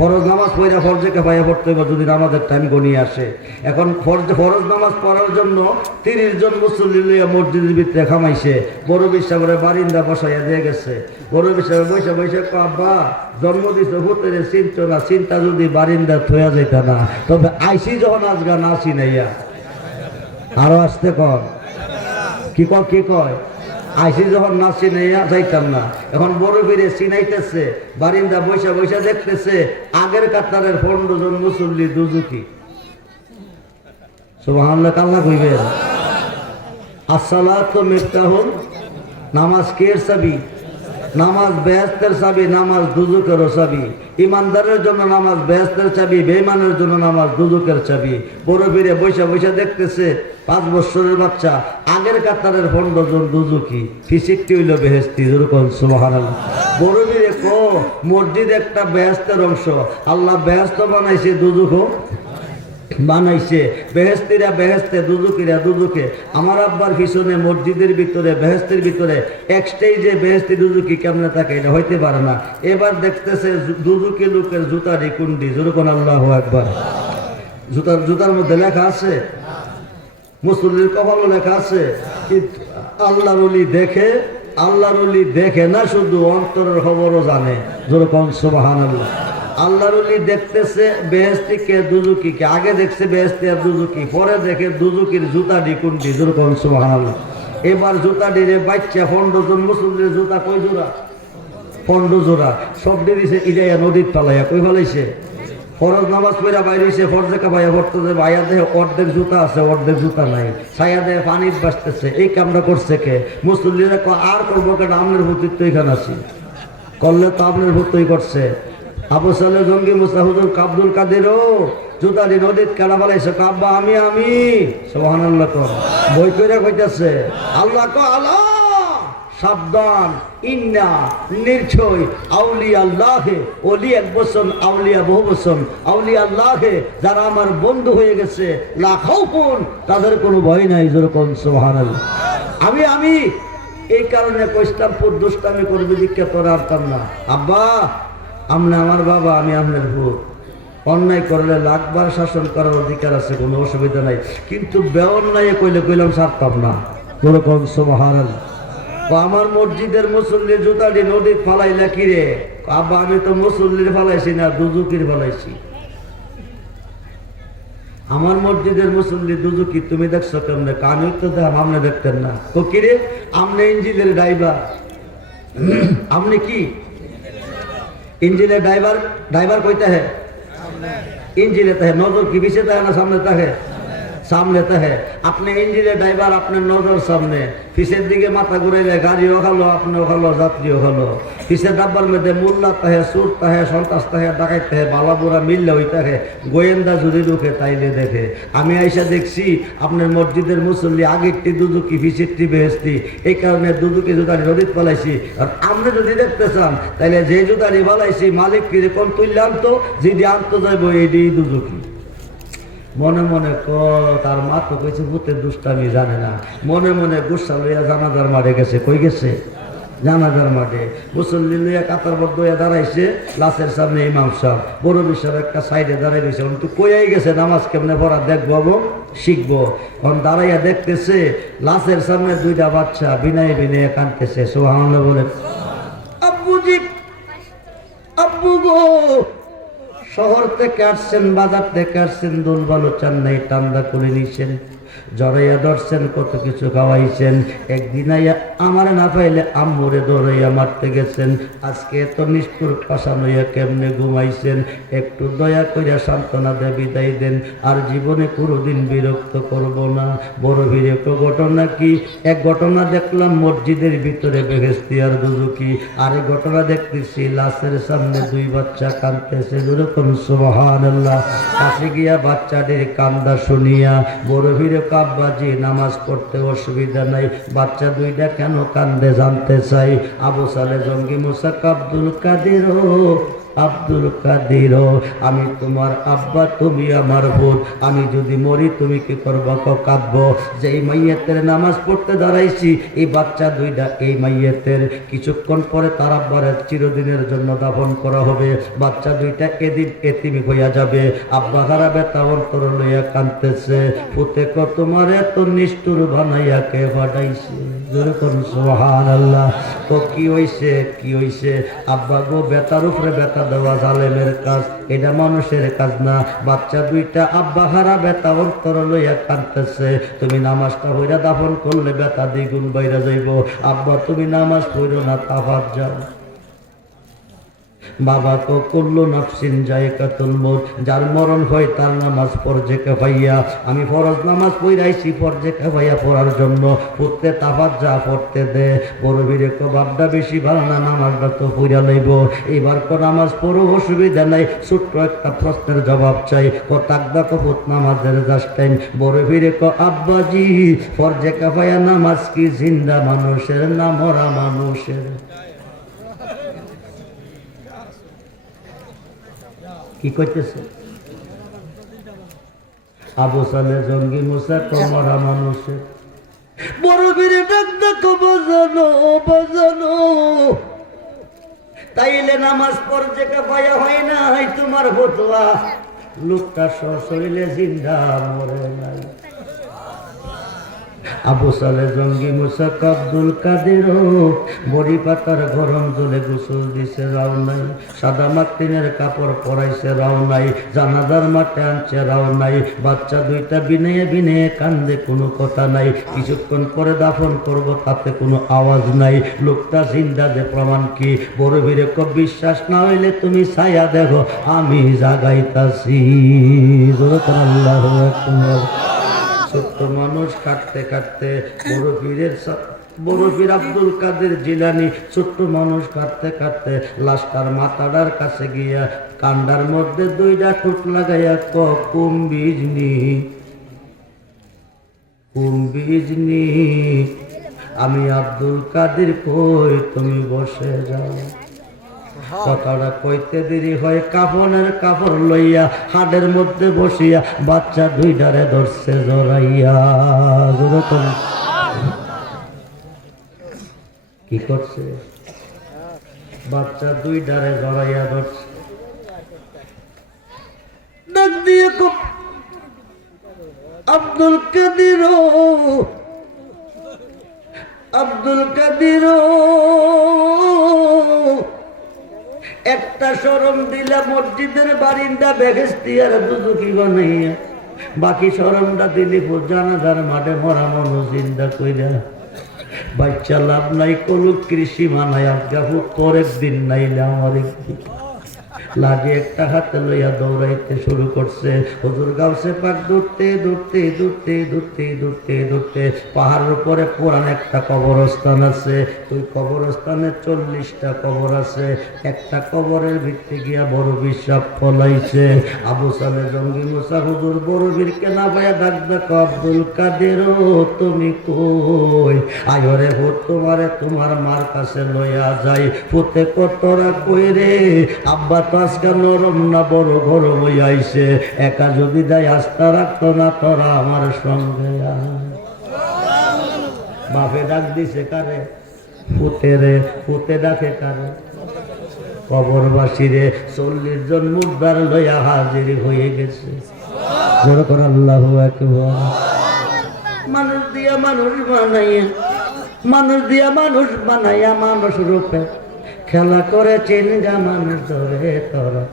ফরজ নামাজ পড়া ফরজেকে পাইয়া পড়তে হবে যদি নামাজের টাইম গনিয়ে আসে। এখন ফরজ নামাজ পড়ার জন্য 30 জন মুসল্লি লইয়া মসজিদের ভিতরে খামাইছে, বড় বিশ্বাস করে বারিন্দা বসাইয়া দিয়ে গেছে। বড় বিশ্বাস বৈশা বৈশা আব্বা জন্ম দিছে ভূতের চিন্ত না, চিন্তা যদি বারিন্দা থইয়া যেত না, তবে আইসি যখন আজগা নাচি নাইয়া আরো আসতে কর কি কয় আইসি যখন না চিনাইয়া যাইতাম না। এখন বড় ফিরে চিনাইতেছে, বারিন্দা বৈশা বৈশা দেখতেছে আগের কাতারের 15 জন মুসল্লি দুজুকি। সুবহানাল্লাহ, কাল্লা কইবে আসসালাতু মিফতাহুল, নামাজ কের চাবি? নামাজ বেহেশতের চাবি, নামাজ দুজুকেরও চাবি। ইমানদারের জন্য নামাজ বেহেশতের চাবি, বেঈমানের জন্য নামাজ দুজুকের চাবি। বড় ফিরে বৈশা বৈশা দেখতেছে 5 বছরের বাচ্চা আগের কাতারের 15 জন দুজুকি, ফিসিকটি হইল বেহেশতি। যেরকম সুবহানাল্লাহ। বড় ফিরে মসজিদ একটা বেহেশতের অংশ, আল্লাহ বেহেশত বানাইছে, দুজুকও বানাইছে। বেহেস্তিরা বেহেস্তে, দুজুকিরা দুজুকে। আমার আব্বার পিছনে মসজিদের ভিতরে বেহেস্তের ভিতরে এক স্টেজে বেহেস্তি দুজুকি কেমনে থাকে এটা হইতে পারে না। এবার দেখতেছে দুজুকি লোকের জুতারি কুন্ডি। যেরকম আল্লাহু আকবার। জুতার মধ্যে লেখা আছে, মুসল্লির কপালও লেখা আছে। আল্লাহর ওলি দেখে, আল্লাহর ওলি দেখে না, শুধু অন্তরের খবরও জানে। যেরকম সুবহানাল্লাহ। আল্লাহর ওলি দেখতেছে বেহেশতিকে দুজুকিকে, আগে দেখছে বেহেশতি আর দুজুকি, পরে দেখে দুজুকির জুতাডি কুন্ডি। যেরকম সুবহানাল্লাহ। এবার জুতাডিরে বাচ্চা 15 জন মুসল্লির জুতা কই জোড়া? 15 জোড়া। সব দিয়েছে ইজাইয়া নদীর তলাইয়া। কই ফেলাইছে? ফরজ নামাজ পড়া বাইরেছে, ফরজে কাবাইয়া পড়তেছে, ভাইয়া দেহে অর্ধেক জুতা আছে, অর্ধেক জুতা নাই, ছায়া দেহে পানির বাসতেছে। এই কামটা করছে কে? মুসল্লিরা আর করবো কেন? আমনের ভূতির তো এখানে আছি, করলে তো আপনার ভূতই করছে। আবু সালে জঙ্গি মুসা হুজুর আব্দুল কাদেরও জুতারি নদীত কেনা ফেলাইছে। কাব্বা আমি সুবহানাল্লাহ কর। বই কইরা কইতাছে আল্লাহ আল্লাহ সাবধান, ইন্না নির্ছয় আউলিয়া আল্লাহে, ওলি এক বছর আউলিয়া বহু বছর। আউলিয়া আল্লাহে যারা আমার বন্ধু হয়ে গেছে, লা খাউফুন, তাদের কোনো ভয় নাই। যেরকম সুবহানাল্লাহ। আমি এই কারণে কইস্তামপুর দুষ্টামি করবি দীক্ষা তোরা আনতাম না। আব্বা আপনি আমার বাবা, আমি আপনার ভূত। অন্যায় করলে লাখবার শাসন করার অধিকার আছে, কোনো অসুবিধা নাই, কিন্তু বেঅন্যায় কইলাম ছাড়তাম না। যেরকম সুবহানাল্লাহ। আমার মসজিদের মুসল্লি জুতাটি নদীর ফালাইলা কিরে? আব্বা আমি তো মুসল্লির ফালাইছি না, দুজুকির ফালাইছি। আমার মসজিদের মুসল্লি দুজুকি, তুমি দেখছো কেমনে? আমি তো আপনি দেখতেন না। তো কিরে আপনি ইঞ্জিনের ড্রাইভার, আপনি কি ইঞ্জিনের ড্রাইভার কইতে হে? ইঞ্জিনে তাহে। নজর কি পিছে তাহে না সামনে তাহে? সামনে তাহে। আপনি ইঞ্জিনের ড্রাইভার, আপনার নজর সামনে, পিছের দিকে মাথা ঘুরাইলে গাড়িও খালো, আপনিও খালো, যাত্রীও খালো। পিছের ডাব্বার মধ্যে মোল্লা তাহে, সুর তাহে, সন্ত্রাস তাহে, ডাকাইত তাহে, বালাবুরা মিললে ওই তাহে, গোয়েন্দা যদি ঢুকে তাইলে দেখে। আমি আইসা দেখছি আপনার মসজিদের মুসল্লি আগেরটি দুজুকি, পিছেরটি বেহেশতি। এই কারণে দুজুকি জুতারি নদীত পালাইছি। আর আপনি যদি দেখতে চান তাইলে যে জুতারি পালাইছি মালিক কিরকম তুললে আনতো, যদি আনতো যাইব এইটি দুজুকি। মনে মনে তার মা তো কইছে ভূতের দুষ্টামি জানে না। মনে মনে গুসা লইয়া জানাজার মাঠে গেছে। কই গেছে? জানাজার মাঠে। মুসল্লি লইয়া কাতারবদ্ধ হইয়া দাঁড়াইছে লাশের সামনে। ইমাম সাহেব বড় বিষয় একটা সাইডে দাঁড়াই দিয়েছে। কিন্তু কইয়াই গেছে নামাজ কেমনে পড়া দেখবো, শিখবো। এখন দাঁড়াইয়া দেখতেছে লাশের সামনে 2টা বাচ্চা বিনায় বিনায় কাঁদতেছে। সুবহানাল্লাহ বলে আব্বুজি, আব্বু গো, শহর থেকে আসছেন, বাজার থেকে আসছেন, দোল ভালো চান নাই, ঠান্ডা করে নিছেন, জড়াইয়া ধরছেন, কত কিছু খাওয়াইছেন। একদিন আইয়া আমার না পাইলে আম্মুরে দৌড়াইয়া মারতে গেছেন। আজকে এত নিষ্ঠুর পাশান হইয়া কেমনে ঘুমাইছেন? একটু দয়া করিয়া সান্ত্বনা দিয়ে বিদায় দেন, আর জীবনে কোনোদিন বিরক্ত করব না। বড় বিরক্ত ঘটনা কি? এক ঘটনা দেখলাম মসজিদের ভিতরে বেহেশতি আর দুজুকি, আর এক ঘটনা দেখতেছি লাশের সামনে 2 বাচ্চা কাঁদতেছে। যেরকম সুবহানাল্লাহ। কাছে গিয়া বাচ্চাদের কান্দা শুনিয়া বড় বিরক্ত, আব্বাজি নামাজ পড়তে অসুবিধা নাই, বাচ্চা 2টা কেন কান্দে জানতে চাই। আবু সালে জঙ্গি মুসা আব্দুল কাদের আব্দুল কাদের, আমি তোমার আব্বা, তুমি আমার বোন, আমি যদি মরি তুমি কি করবা? কাঁদবো। যেই মাইয়াতের নামাজ পড়তে দাঁড়াইছি, এই বাচ্চা দুইটা এই মাইয়াতের কিছুক্ষণ পরে তার আব্বারে চিরদিনের জন্য দাফন করা হবে। বাচ্চা দুইটা এদিন এতিমি হইয়া যাবে। আব্বা হারা বেতা অন্তর লইয়া কাঁদতেছে, পুতে ক তোমার এত নিষ্ঠুর বানাইয়া কে পাঠাইছে? যেরকম সুবহানাল্লাহ। তো কি হইছে, কি হইছে? আব্বা গো, বেতার উপরে বেতা দেওয়া জালেমের কাজ, এটা মানুষের কাজ না। বাচ্চা দুইটা আব্বা হারা বেতা অন্তর লইয়া কাঁদতেছে, তুমি নামাজটা হইয়া দাফন করলে বেতা দ্বিগুণ বাইরে যাইব। আব্বা তুমি নামাজ পড়ো না, তাফাত যাও। বাবা তো কুল্লু নাফসিন যায়কাতুল মউত, যার মরণ হয় তার নামাজ ফরজে কিফাইয়া। আমি ফরজ নামাজ পড়াইছি ফরজে কিফাইয়া পড়ার জন্য, পড়তে তাফাত যা পড়তে দে। বড় বীরে কো বাপটা বেশি ভালো না, নামাজটা তো পড়া লইব। এবার কো নামাজ পড়ো, অসুবিধা নাই, ছোট্ট একটা প্রশ্নের জবাব চাই। ও তাকদা কপুত নামাজের জাস্ট টাইম। বড় বীরে কো আব্বাজি, ফরজে কিফাইয়া নামাজ কি জিন্দা মানুষের না মরা মানুষের? কি করতেছে? আবু সালে জঙ্গি মুসা কমরা মানুষের। বড় বীরে ডাক দেখো, বাজানো বাজানো, তাইলে নামাজ পড়ছে কাফায়া হয় না, হয় তোমার ফতোয়া। লোকটা সশরীরে জিন্দা, মরে নাই। আবু সালে জঙ্গি মুসাক আব্দুল কাদের, বড়ি পাতার গরম জলে গোসল দিছে রাও নাই, সাদা মাটিনের কাপড় পরাইছে রাও নাই, জানাজার মাঠে আনছে রাও নাই। বাচ্চা দুইটা বিনয়ে বিনয়ে কান্দে, কোনো কথা নাই। কিছুক্ষণ পরে দাফন করব, তাতে কোনো আওয়াজ নাই। লোকটা জিন্দা, যে প্রমাণ কি? বড় বীরে কো বিশ্বাস না হইলে তুমি ছায়া দেখো, আমি জাগাইতাছি। আল্লাহু আকবার। ছোট্ট মানুষ কাটতে কাটতে বড় পীর আব্দুল কাদের জিলানী ছোট্ট মানুষ কাটতে কাটতে লাশটার মাথাটার কাছে গিয়া কান্ডার মধ্যে দুইটা ঠোঁট লাগাইয়া ক কুম্বিজনি কুম্বিজনি, আমি আব্দুল কাদের কই, তুমি বসে যাও। কথাটা কইতে দেরি হয়, কাফনের কাপড় লইয়া হাড়ের মধ্যে বসিয়া বাচ্চা দুইটারে ধরছে জড়াইয়া। কি করছে? বাচ্চা দুইটারে জড়াইয়া ধরছে। ডাক দিয়ে আব্দুল কাদের, আব্দুল কাদের, একটা শরম দিলা মসজিদের বারিন্দা বেহেশতিয়ার দুদুকি বানাইয়া, বাকি শরমটা দিলি জানাজার মাঠে মরা মনো চিন্তা কইরা। বাচ্চা লাভ নাই, কলুক কৃষি মানায় আজ্ঞাপু তোর একদিন নাইলে আমার একদিন। লাঠি একটা হাতে লইয়া দৌড়াইতে শুরু করছে। হুজুর গাউসে পাক দৌড়তে দৌড়তে দৌড়তে দৌড়তে দৌড়তে দৌড়তে পাহাড়ের উপরে পুরান একটা কবরস্থান আছে। ওই কবরস্থানে 40টা কবর আছে। একটা কবরের ভিত্তি গিয়া বড় বিশ্বাস ফলাইছে। আবু সালে জঙ্গি মুসা হুজুর বড় বীরকে না পাইয়া ডাক দেখো, আব্দুল কাদের তুমি কই? আয়রে হো তোমারে তোমার মার কাছে লইয়া যাই। পুতে কতরা কই রে? আব্বা তো আজকে নরম না বড় গরম হয়ে আইছে, একা যদি যাই আস্থা রাখতো না, তোরা আমার সঙ্গে। বাপে ডাক দিছে কারে? পুতে রে। পুতে ডাকে কারে? কবরবাসী রে। 40 জন মুর্দার লইয়া হাজির হয়ে গেছে। আল্লাহু আকবার। মানুষ দিয়া মানুষ বানাইয়া, মানুষ দিয়া মানুষ বানাইয়া মানুষ রূপে খেলা করে চিনগা মানুষ ধরে, তোরা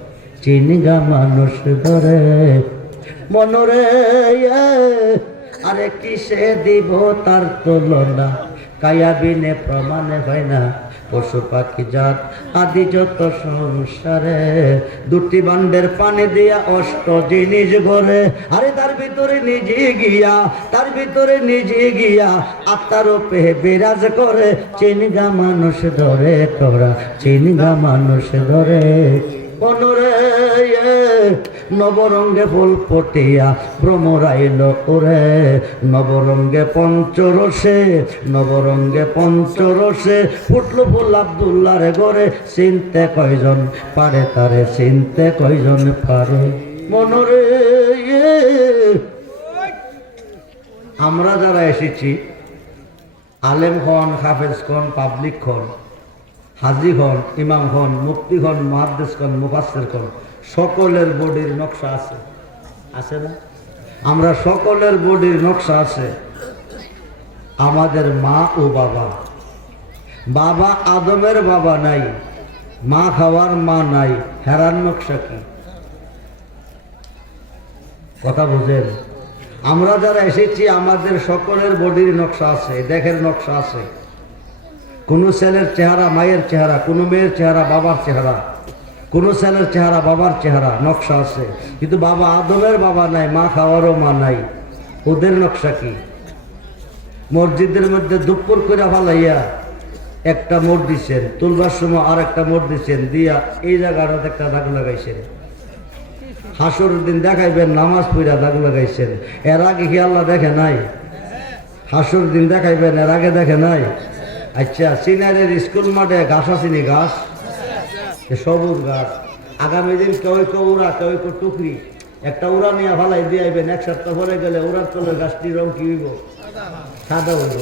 চিনগা মানুষ ধরে মনরে। আরে কিসে দিব তার তুলনা, কায়া বিনে প্রমাণে হয় না। পশু পাখি জাত আদি যত সংসারে, দুটি বান্ডের পানি দিয়া অষ্ট জিনিস গড়ে। আরে তার ভিতরে নিজে গিয়া, তার ভিতরে নিজে গিয়া আত্মার উপে বিরাজ করে। চিনগা মানুষ ধরে, তোরা চিনগা মানুষ ধরে। মনরে নবরঙ্গে ফুল পটিয়া ভ্রমরাইল ওরে নবরঙ্গে পঞ্চরসে নবরঙ্গে পঞ্চরসে ফুটলো ফুল আব্দুল্লাহর ঘরে চিনতে কয়জন পারে তারে চিনতে কয়জন পারে মনরে আমরা যারা এসেছি আলেম খন হাফেজ খন পাবলিক খন হাজি খন ইমাম খন মুফতি খন মুহাদ্দিস খন মুফাসসির খন সকলের বডির নকশা আছে আছে না আমরা সকলের বডির নকশা আছে আমাদের মা ও বাবা বাবা আদমের বাবা নাই মা খাওয়ার মা নাই হেরার নকশা কি কথা বুঝেন আমরা যারা এসেছি আমাদের সকলের বডির নকশা আছে দেহের নকশা আছে কোনো ছেলের চেহারা মায়ের চেহারা কোনো মেয়ের চেহারা বাবার চেহারা কোনো ছেলের চেহারা বাবার চেহারা নকশা আছে কিন্তু বাবা আদমের বাবা নাই মা খাওয়ারও মা নাই ওদের নকশা কি মসজিদের মধ্যে দুপুর করে ফালাইয়া একটা মোড় দিচ্ছেন তুলবার সময় আর একটা মোড় দিচ্ছেন দিয়া এই জায়গাটাতে একটা দাগ লাগাইছেন হাসর দিন দেখাইবেন নামাজ পড়া দাগ লাগাইছেন এর আগে কি আল্লাহ দেখে নাই হাসর দিন দেখাইবেন এর আগে দেখে নাই আচ্ছা সিনারের স্কুল মাঠে ঘাস আসেনি ঘাস সবুজ ঘাস আগামী দিন কেউ কেউ উড়া কেউ কেউ টুকরি একটা উড়া নিয়ে ফালাই দিয়ে আইবেন এক সপ্তাহ পরে গেলে উড়ার তলের গাছটির রং কি হইব সাদা হইব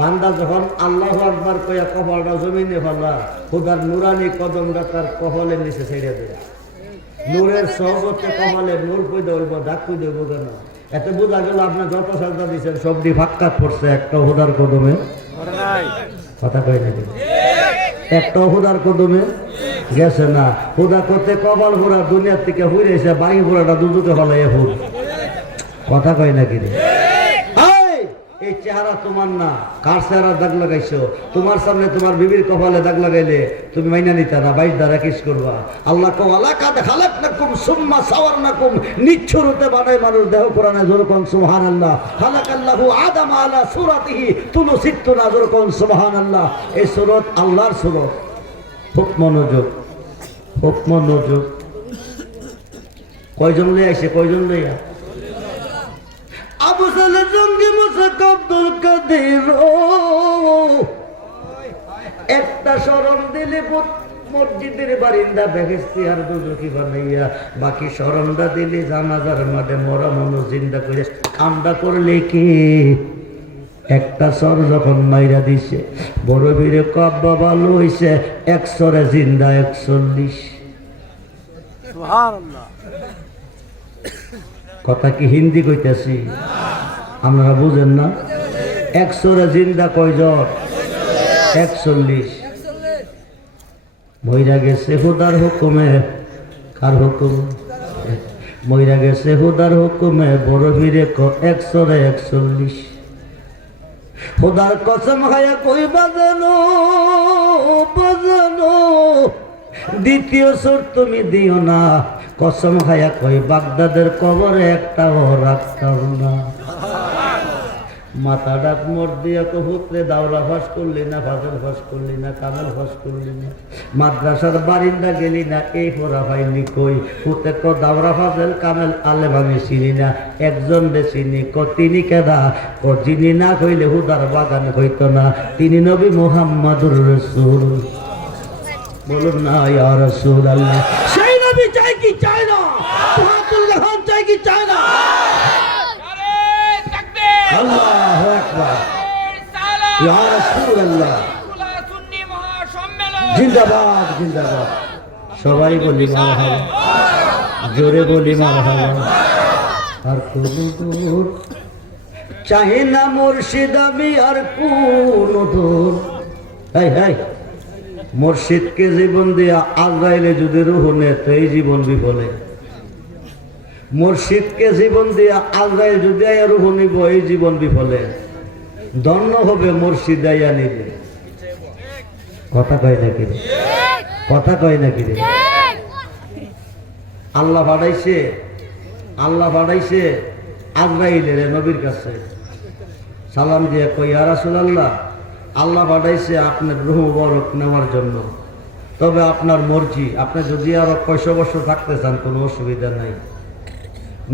বান্দা যখন আল্লাহ আকবার কইয়া কপালটা জমিনে ফেলা খুদার নুরানি কদমটা তার কপালের নিচে ছেড়ে দেয় নূরের সহবতে কপালে নূর কইতে হইব ডাক কইতে হইব কেন এত বোঝা গেল আপনার যত সাজদা দিচ্ছেন সবটি ফাঁকা পড়ছে একটা হুদার কদমে কথা কই নাকি একটা হুদার কদমে গেছে না হুদা করতে কপাল ঘোরা দুনিয়ার থেকে হুইরেছে বাকি ঘোরাটা দুজুকে ফলাইয়া হুদ কথা কই নাকি রে এই চেহারা তোমার না কার চেহারা দাগ লাগাইছো তোমার সামনে তোমার বিবির কপালে দাগ লাগাইলে তুমি মাইনা নিতে না 22 দ্বারা কিস করবা আল্লাহ কো আলাকাদ খালাকনাকুম সুম্মা সাওয়ারনাকুম নিচ্ছুর হতে বানায় মানুষ দেহ কোরআনে জোরে কোন সুবহানাল্লাহ খালাকাল্লাহু আদম আলা সূরাতিহি তুলু সিত্তুনা জোরে কোন সুবহানাল্লাহ এই সূরত আল্লাহর সূরত খুব মনোযোগ কয়জন লই আইছে কয়জন লইয়া আবু সালে জঙ্গি মুসাক আব্দুল কাদের একটা শরণ দিলে মসজিদের বারিন্দা বেহেশতি আর দুজকি বানাইয়া বাকি শরণটা দিলে জানাজার মাঠে মরা মনো জিন্দা করে আমরা করলে কি একটা সর যখন মাইরা দিছে বড় বীরে কাব্বা ভালো হইছে 100 জিন্দা 140 সুবহানাল্লাহ কথা কি হিন্দি কইতেছি আপনারা বুঝেন না 100 জিন্দা কয়জন 140 মইরা গেছে হুদার হুকুমে কার হুকুম মইরা গেছে হুদার হুকুমে বড় বীরে 141 হুদার কসম খায়া কই বাজানো দ্বিতীয় সুর তুমি দিও না কসম খায়া কই বাগদাদের কবরে একটাও রাখতাম না মাথা ডাক মোর দিয়া কহুতরে দাওরা ফাঁস করলি না ফাজল ফাঁস করলি না কামেল ফাঁস করলি না মাদ্রাসার বারিন্দা গেলি না এই পড়া পাইনি কই হুতে তো দাওরা ফাজল কামেল আলেম আমি চিনি না একজন রে চিনি তিনি কেদা ও যিনি না কইলে হুদার বাগান হইতো না তিনি নবী মুহাম্মাদুর রাসূল বলুন না ইয়া রাসূলুল্লাহ সেই নবী চাই কি চাই না আব্দুল্লাহ খান চাই কি চাই না আল্লাহু আকবার ইয়া রাসূলুল্লাহ জিন্দাবাদ জিন্দাবাদ সবাই বলি মারহাবা জোরে বলি মারহাবা আর কোন দূর চাহে না মুর্শিদ আমি আর কোন দূর হাই হাই মুর্শিদকে জীবন দিয়া আজরাইলে যদি রূহ নেয় তো এই জীবন বিফলে মুর্শিদকে জীবন দিয়া আজরাইল যদি রূহ নিব এই জীবন বিফলে ধন্য হবে মুর্শিদ আইয়া নিবে কথা কয় নাকি রে কথা কয় নাকি রে আল্লাহ পাঠাইছে আজরাইলের নবীর কাছে সালাম দিয়ে কই ইয়া রাসূলুল্লাহ আল্লাহ পাঠাইছে আপনার রূহ মুবারক নেওয়ার জন্য তবে আপনার মর্জি, আপনি যদি আরো 500 বছর থাকতে চান কোনো অসুবিধা নাই।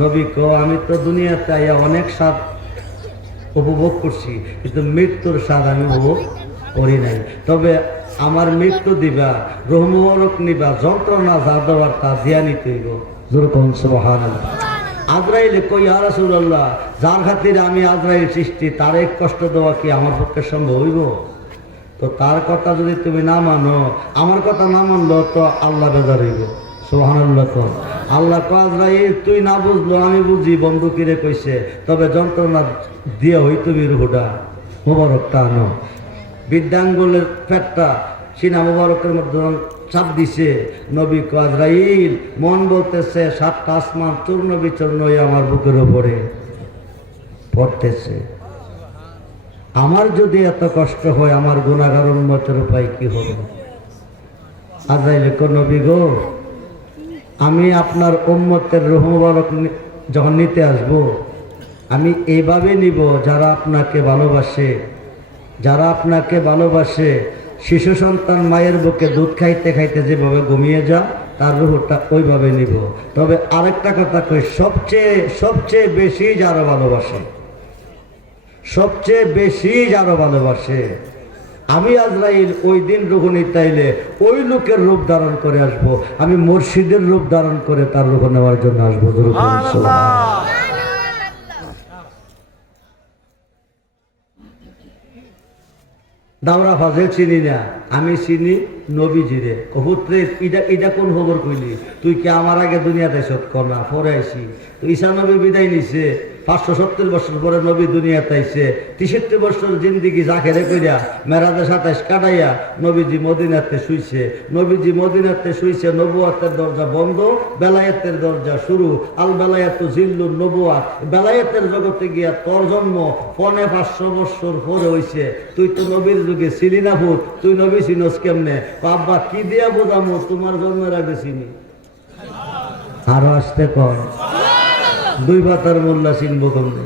নবী কো আমি তো দুনিয়াতে আইয়া অনেক স্বাদ উপভোগ করছি, কিন্তু মৃত্যুর স্বাদ আমি উপভোগ করি নাই। তবে আমার মৃত্যু দিবা, রুহ মুবারক নিবা, যন্ত্রণা যা দেওয়ার তা দিয়া নিতে হইব। যেরকম সুবহানাল্লাহ। আজরাইল কই ইয়া রাসূলুল্লাহ, যার খাতিরে আমি আজরাইল সৃষ্টি তার এক কষ্ট দেওয়া কি আমার পক্ষে সম্ভব হইব? তো তার কথা যদি তুমি না মানো, আমার কথা না মানলো তো আল্লাহ বেজার হইব। সুবহানাল্লাহ। কোন আল্লাহ কো আজরাইল তুই না বুঝলো আমি বুঝি, বন্ধু কিরে কইছে, তবে যন্ত্রণা দিয়ে হই তুমি রুহটা মুবারকটা আনো। বৃদ্ধাঙ্গুলের পেটটা সিনা মুবারকের মধ্যে চাপ দিছে। নবী কো আজরাইল মন বলতেছে 7টা আসমান চূর্ণ বিচূর্ণ হয়ে আমার বুকের উপরে পড়তেছে। আমার যদি এত কষ্ট হয়, আমার গুনাহগার উম্মতের উপায় কি হবে? আজরাইল কো নবী গো, আমি আপনার উম্মতের রূহ মুবারক যখন নিতে আসব, আমি এইভাবে নিব যারা আপনাকে ভালোবাসে, যারা আপনাকে ভালোবাসে। শিশু সন্তান মায়ের বুকে দুধ খাইতে খাইতে যেভাবে ঘুমিয়ে যা, তার রূহটা ওইভাবে নিব। তবে আরেকটা কথা কই, সবচেয়ে বেশি যারা ভালোবাসে, সবচেয়ে বেশি যারা ভালোবাসে, আমি আজরাইল ওই দিন রূহ নিতাইলে ওই লোকের রূপ ধারণ করে আসব। আমি মুর্শিদের রূপ ধারণ করে তার রূহ নেওয়ার জন্য আসবো। দাওরা ফাজে চিনি না, আমি চিনি নবীজিরে। কহুত্রে এটা কোন খবর কইলি? তুই কি আমার আগে দুনিয়াতে এসব কর না, পরে আইসি। তো ঈসা নবী বিদায় নিছে, 570 বছর পরে নবী দুনিয়াতে আইছে। 63 বছর জিন্দিগি জাখেরে কইরা মেরাজে 27 কাটাইয়া নবীজি মদিনাতে শুইছে। নবীজি মদিনাতে শুইছে, নবুয়াতের দরজা বন্ধ, বেলায়েতের দরজা শুরু। আল বেলায়েতু জিল্লুন নবুয়াত, বেলায়েতের জগতে গিয়া তোর জন্ম 500 বছর পরে হইছে। তুই তো নবীর যুগে ছিলি না ভূত, তুই নবী চিনস কেমনে? আব্বা কি দিয়া বোঝামো, তোমার জন্মের আগে চিনি। আরো আসতে কর, 2 পাতার মোল্লা চিনবো কেমনে?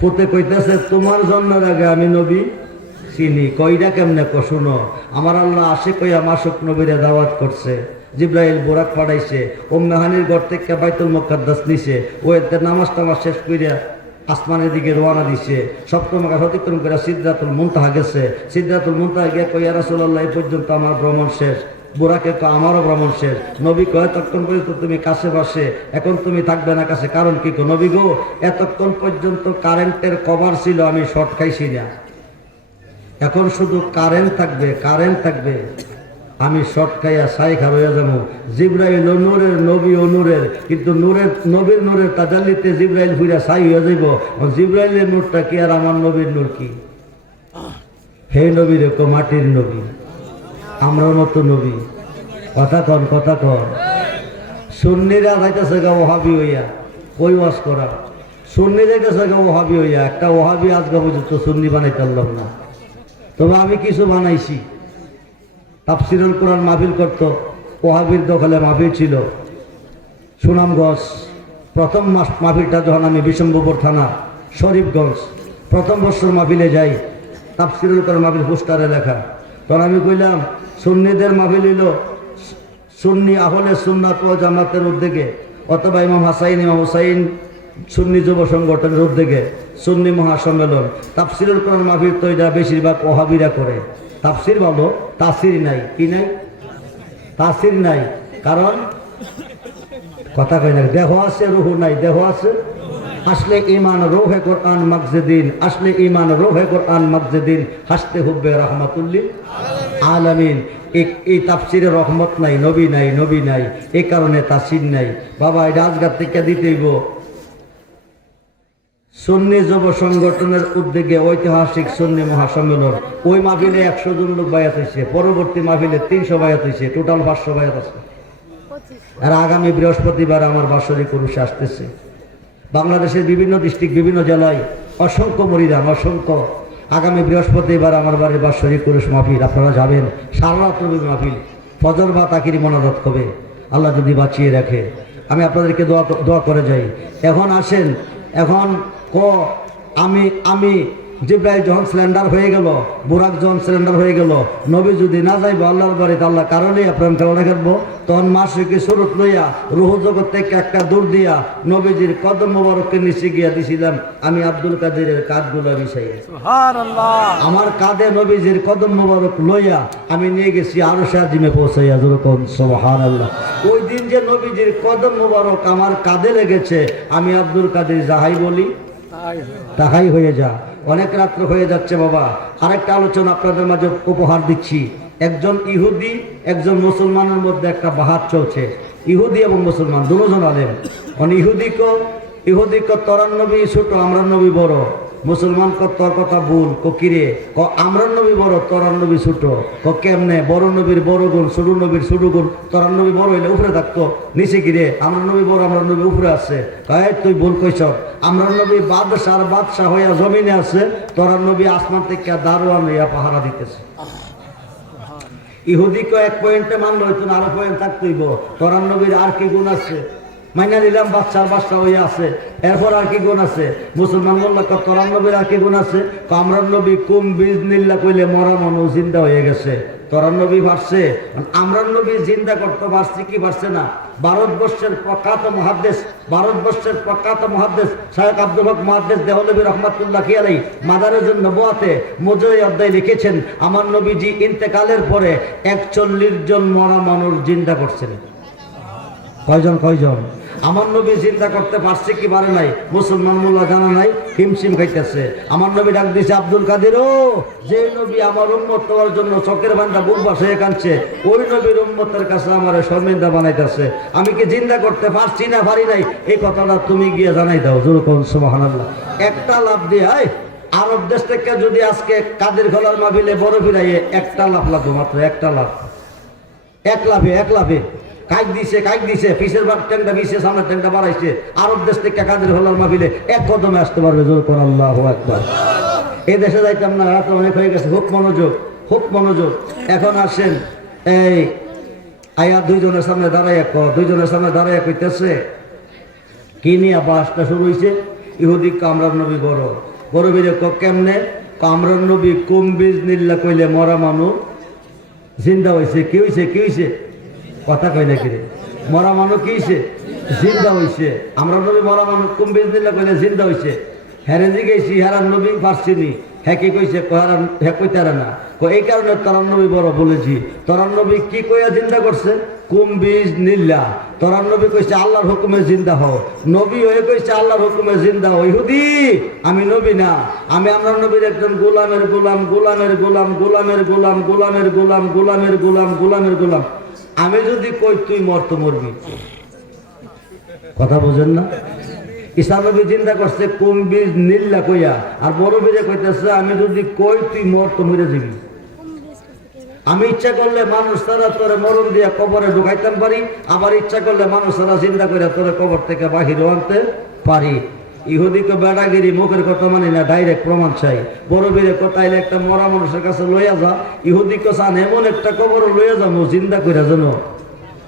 পুতে কইতেছে তোমার জন্মের আগে আমি নবী চিনি। কইটা কেমনে? কো শুনো, আমার আল্লাহ আসে কইয়া মাসুক নবীরে দাওয়াত করছে। জিব্রাইল বোরাক পাঠাইছে, উম্মেহানির ঘর থেকে বাইতুল মুকাদ্দাস নিছে। ও এতে নামাজ টামাজ শেষ কইরা আসমানের দিকে রওনা দিছে। সপ্তম আকাশ অতিক্রম করে সিদরাতুল মুনতাহা গেছে। সিদরাতুল মুনতাহা গিয়ে কই ইয়া রাসূলুল্লাহ, এই পর্যন্ত আমার ভ্রমণ শেষ। বুরাকে তো আমারও ভ্রমণ শেষ। নবী কয় তখন পর্যন্ত তুমি কাছে বসে, এখন তুমি থাকবে না কাছে, কারণ কি গো নবী গো? এতক্ষণ পর্যন্ত কারেন্টের কভার ছিল, আমি শর্ট খাইছি না। এখন শুধু কারেন্ট থাকবে, কারেন্ট থাকবে, আমি শর্ট খাইয়া সাই খাইয়া যাবো। জিব্রাইল নূরের, নবী ও নূরের, কিন্তু নূরের নবীর নূরের তাজাল্লিতে জিব্রাইল ঘুরা সাই হয়ে যাইব। জিব্রাইলের নূরটা কি আর আমার নবীর নূর কি? হে নবী রে, মাটির নবী, আমরার মতো নবী। কথা কন, কথা কন। সুন্নিরা যাইতেছে গা ওহাবি হইয়া, কই ওয়াজ করা। সুন্নি যাইতেছে গা ওহাবি হইয়া, একটা ওহাবি আজকে পর্যন্ত সুন্নি বানাইতে পারলাম না। তবে আমি কিছু বানাইছি। তাফসিরুল কোরআন মাহফিল করত, ওহাবির দখলে মাহফিল ছিল সুনামগঞ্জ। প্রথম মাহফিলটা যখন আমি বিশম্বপুর থানা শরীফগঞ্জ প্রথম বছর মাহফিলে যাই, তাফসিরুল কোরআন মাহফিল পোস্টারে লেখা। তখন আমি কইলাম সুন্নিদের মাহফিল হইল সুন্নি আহলে সুন্নাত ওয়াল জামাতের উদ্যোগে, অথবা ইমাম হাসাইন, ইমাম হুসাইন সুন্নি যুব সংগঠনের উদ্যোগে সুন্নি মহাসম্মেলন। তাফসিরুল কোরআন মাহফিল তো এটা বেশিরভাগ ওহাবিরা করে। তাফসির ভালো, তাসির নাই। কি নাই? তাসির নাই, কারণ কথা কই না, দেহ আছে রুহ নাই। দেহ আছে, আসলে ইমান রোহে কোরআন মকজেদিন, আসলে ইমান রোহে কোরআন মকজেদিন, হাসতে হুব্বে রাহমাতুল্লিল আলামিন। এই তাফসিরে রহমত নাই, নবী নাই, নবী নাই, এই কারণে তাসির নাই। বাবা এটা আজগার থেকে দিতেইব। সুন্নি যুব সংগঠনের উদ্যোগে ঐতিহাসিক সুন্নি মহাসম্মেলন। ওই মাহফিলে 100 জন লোক বায়াত হয়েছে, পরবর্তী মাহফিলে 300 বায়াত হয়েছে, টোটাল 500 বায়াত আছে। আর আগামী বৃহস্পতিবার আমার বাৎসরিক উরুসে আসতেছে। বাংলাদেশের বিভিন্ন ডিস্ট্রিক্ট, বিভিন্ন জেলায় অসংখ্য মরিদান, অসংখ্য। আগামী বৃহস্পতিবার আমার বাড়ির বাৎসরিক উরুস মাহফিল, আপনারা যাবেন। সারা রাত মাহফিল, ফজর বা তাকিরি মোনাজাত হবে, আল্লাহ যদি বাঁচিয়ে রাখে। আমি আপনাদেরকে দোয়া করে যাই। এখন আসেন, এখন আমি জিব্রাইল যখন সিলিন্ডার হয়ে গেল, বুরাক যখন সিলিন্ডার হয়ে গেল, নবী যদি না যাইব আল্লাহর বাড়িতে, আল্লাহ কারণে প্রেম খেলাটা খেলবো, তখন মাসিকে সুরত লইয়া রুহ জগৎ থেকে একটা দূর দিয়া নবীজির কদম মোবারককে নিচে গিয়া দিছিলাম আমি আব্দুল কাদেরের কাঁধগুলো বিছাইয়া। আমার কাঁধে নবীজির কদম মোবারক লইয়া আমি নিয়ে গেছি আরশে আজিমে পৌঁছাইয়া। যেরকম সুবহানাল্লাহ। ওই দিন যে নবীজির কদম মোবারক আমার কাঁধে লেগেছে, আমি আব্দুল কাদের যাহাই বলি তাহাই হয়ে যা। অনেক রাত্র হয়ে যাচ্ছে বাবা, আরেকটা আলোচনা আপনাদের মাঝে উপহার দিচ্ছি। একজন ইহুদি একজন মুসলমানের মধ্যে একটা বাহাত চলছে, ইহুদি এবং মুসলমান দুজন আলেম। ইহুদি তোরার নবী ছোট আমরার নবী বড়, মুসলমান তোর কথা ভুল কিরে আমরার নবী বড় তোরার নবী ছোট। কেমনে? বড় নবীর বড় গুণ, ছোট নবীর ছোট গুণ। তোরার নবী বড় হইলে উপরে থাকতো, নিচে কিরে আমরার নবী বড় আমরার নবী উপরে আছে। তুই ভুল কইছ, আমরার নবী বাদশাহ হইয়া জমিনে আছে, তোরার নবী আসমান থেকে দারোয়ান হইয়া পাহারা দিতেছে। ইহুদিকে এক পয়েন্টে মানলো হইতো না, আরো পয়েন্ট থাকতেইব। তোরার নবীর আর কি গুণ আছে? মাইনা নিলাম বাদশাহ হয়ে আছে, এরপর আর কি গুণ আছে? মুসলমান বলল তোরার নবীর আর কি গুণ আছে? আমরার নবী কুম বীজ নিল্লা কইলে মরা মানুষ জিন্দা হয়ে গেছে। তোরার নবী পারছে, আমরার নবী জিন্দা করতে পারছে কি পারছে না? ভারতবর্ষের প্রখ্যাত মুহাদ্দিস শায়খ আব্দুল হক মুহাদ্দিস দেহলভী রহমাতুল্লাহ আলাইহি মাদারেজুন নবুওয়াতে মুজরি অধ্যায় লিখেছেন, আমার নবীজি ইন্তেকালের পরে 41 জন মরা মানুষ জিন্দা করছেন। কয়জন? আমার নবী চিন্তা করতে পারছে কি পারে নাই? মুসলমান মোল্লা জানা নাই, হিমশিম খাইতেছে। আমার নবী ডাক দিছে, আব্দুল কাদের ও, যে নবী আমার উম্মত হওয়ার জন্য চকের বান্ধা বুক বাসায় কাঁদছে, ওই নবীর উম্মতের কাছে আমার শর্মিন্দা বানাইতেছে। আমি কি চিন্তা করতে পারছি না পারি নাই? এই কথাটা তুমি গিয়ে জানাই দাও। যেরকম সুবহানাল্লাহ। একটা লাভ দিয়ে আরব দেশ থেকে যদি আজকে কাদের খোলার মাহফিলে বড় ফিরাইয়ে একটা লাভ লাগবে, মাত্র একটা লাভ। এক লাভে কাইক দিছে পিসের ট্যাংটা দিছে, সামনের ট্যাংটা বাড়াইছে। আরব দেশ থেকে কাদের হলার মাহফিলে এক কদমে আসতে পারবে। জোর করে আল্লাহু আকবার। এই দেশে যাইতাম না, রাত অনেক হয়ে গেছে। খুব মনোযোগ। এখন আসেন, এই আয়া দুইজনের সামনে দাঁড়াইয়া কইতেছে কি নিয়ে বাসটা শুরু হয়েছে? ইহুদি কামরার নবী বড় বীরে কেমনে? কামরার নবী কুম বীজ নিল্লা কইলে মরা মানুষ জিন্দা হয়েছে। কি হয়েছে? কথা কই না কিরে? মরা মানুষ কি হয়েছে? জিন্দা হয়েছে। আমরা নবী মরা মানুষ কুম বীজ নিল্লা কইলে জিন্দা হয়েছে। হ্যারে জিগেছি, হেরার নবী পারছিনি। হ্যাঁ কি কইছে? হ্যাঁ কইতারে না। এই কারণে তোরার নবী বড় বলেছি। তোরার নবী কি কইয়া জিন্দা করছে? কুম বীজ নিল্লা। তোরার নবী কইছে আল্লাহর হুকুমে জিন্দা হও। নবী হয়ে কইছে আল্লাহর হুকুমে জিন্দা হও। ইহুদি আমি নবী না, আমি আমরা নবীর একজন গোলামের গোলাম। আমি যদি কই তুই মরবি। কথা বোঝেন না? ঈসা নবী চিন্তা করছে কুম বীজ নিল্লা কইয়া, আর বড় বীরে কইতেছে আমি যদি কই তুই মরে যাবি। আমি ইচ্ছা করলে মানুষ তারা তোরে মরণ দিয়া কবরে ঢুকাইতে পারি, আবার ইচ্ছা করলে মানুষ তারা চিন্তা করে তোরে কবর থেকে বাহিরে আনতে পারি। ইহুদিকে বেড়াগিরি মুখের কথা মানি না, ডাইরেক্ট প্রমাণ চাই। বড় বীরে কোথাইলে একটা মরা মানুষের কাছে লইয়া যা, ইহুদিকে চান এমন একটা কবর লইয়া যাবো চিন্তা করে যেন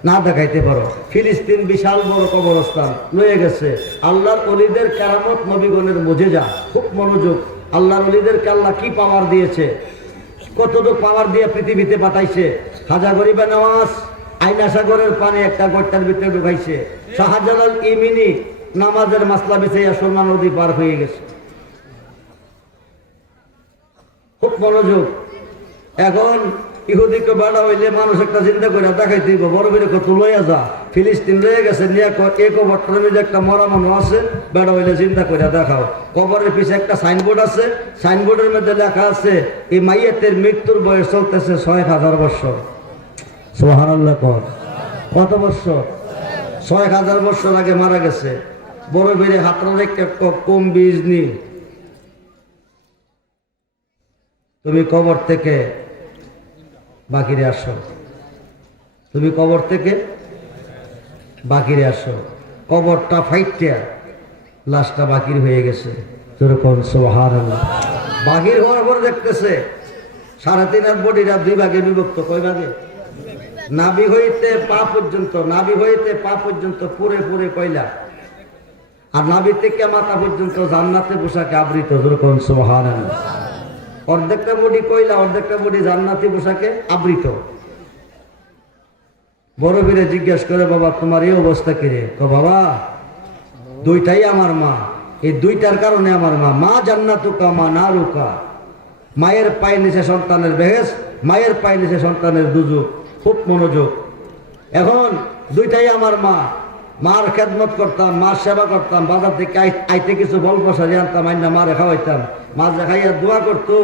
না দেখাইতে পারো। ফিলিস্তিন বিশাল বড় কবরস্থান লয়ে গেছে। আল্লাহর ওলিদের কেরামত নবীগণের মুজিজা। খুব মনোযোগ। আল্লাহর ওলিদেরকে আল্লাহ কি পাওয়ার দিয়েছে, কতটুকু পাওয়ার দিয়ে পৃথিবীতে পাঠাইছে। খাজা গরিবে নওয়াজ আইনা সাগরের পানি একটা গর্তের ভিতরে ঢুকাইছে। শাহজালাল ইমিনি নামাজের মাসলা বিছাইয়া সুরমা নদী পার হয়ে গেছে। খুব মনোযোগ। এখন ইহুদিকে বেড়া হইলে মানুষ একটা চিন্তা করে দেখাইতে বড় বীরে কত লইয়া যা, ফিলিস্তিন লয়ে গেছে নিয়ে এই কবরটার মধ্যে একটা মরা মানুষ আছে, বেড়া হইলে চিন্তা করে দেখাও। কবরের পিছে একটা সাইনবোর্ড আছে, সাইনবোর্ডের মধ্যে লেখা আছে এই মাইয়াতের মৃত্যুর বয়স চলতেছে 6000 বছর। সুবহানাল্লাহ। কত বছর? 6000 বছর আগে মারা গেছে। বড় বীরে হাতরা রেখে কম বীজ নি, তুমি কবর থেকে বাকিরে আসো, তুমি কবর থেকে বাকিরে আসো। কবরটা ফাইটটা লাশটা বাকির হয়ে গেছে। যেরকম সুবহানাল্লাহ। বাকির হওয়ার পর দেখতেছে 3.5 হাত বডিরা 2 ভাগে বিভক্ত। কয় ভাগে? নাভি হইতে পা পর্যন্ত পুরে কয়লা। আর নাভি থেকে মাথা পর্যন্ত জান্নাতে পোশাকে আবৃত। যেরকম সুবহানাল্লাহ। অর্ধেকটা বডি কয়লা, অর্ধেকটা বডি জান্নাতি পোশাকে আবৃত। বড় বীরে জিজ্ঞেস করে, বাবা তোমার এই অবস্থা কি রে? বাবা দুইটাই আমার মা, এই দুইটার কারণে আমার মা। মা জান্নাতুকা মা নারুকা। মায়ের পায়ে নিচে সন্তানের বেহেস, মায়ের পায়ে নিচে সন্তানের দুজক। খুব মনোযোগ। এখন দুইটাই আমার মা, মার খেদমত করতাম, মার সেবা করতাম, বাজার থেকে আইতে কিছু ফল প্রসাদি আনতাম, আইনা মারে খাওয়াইতাম। মা যে খাইয়া দোয়া করতো,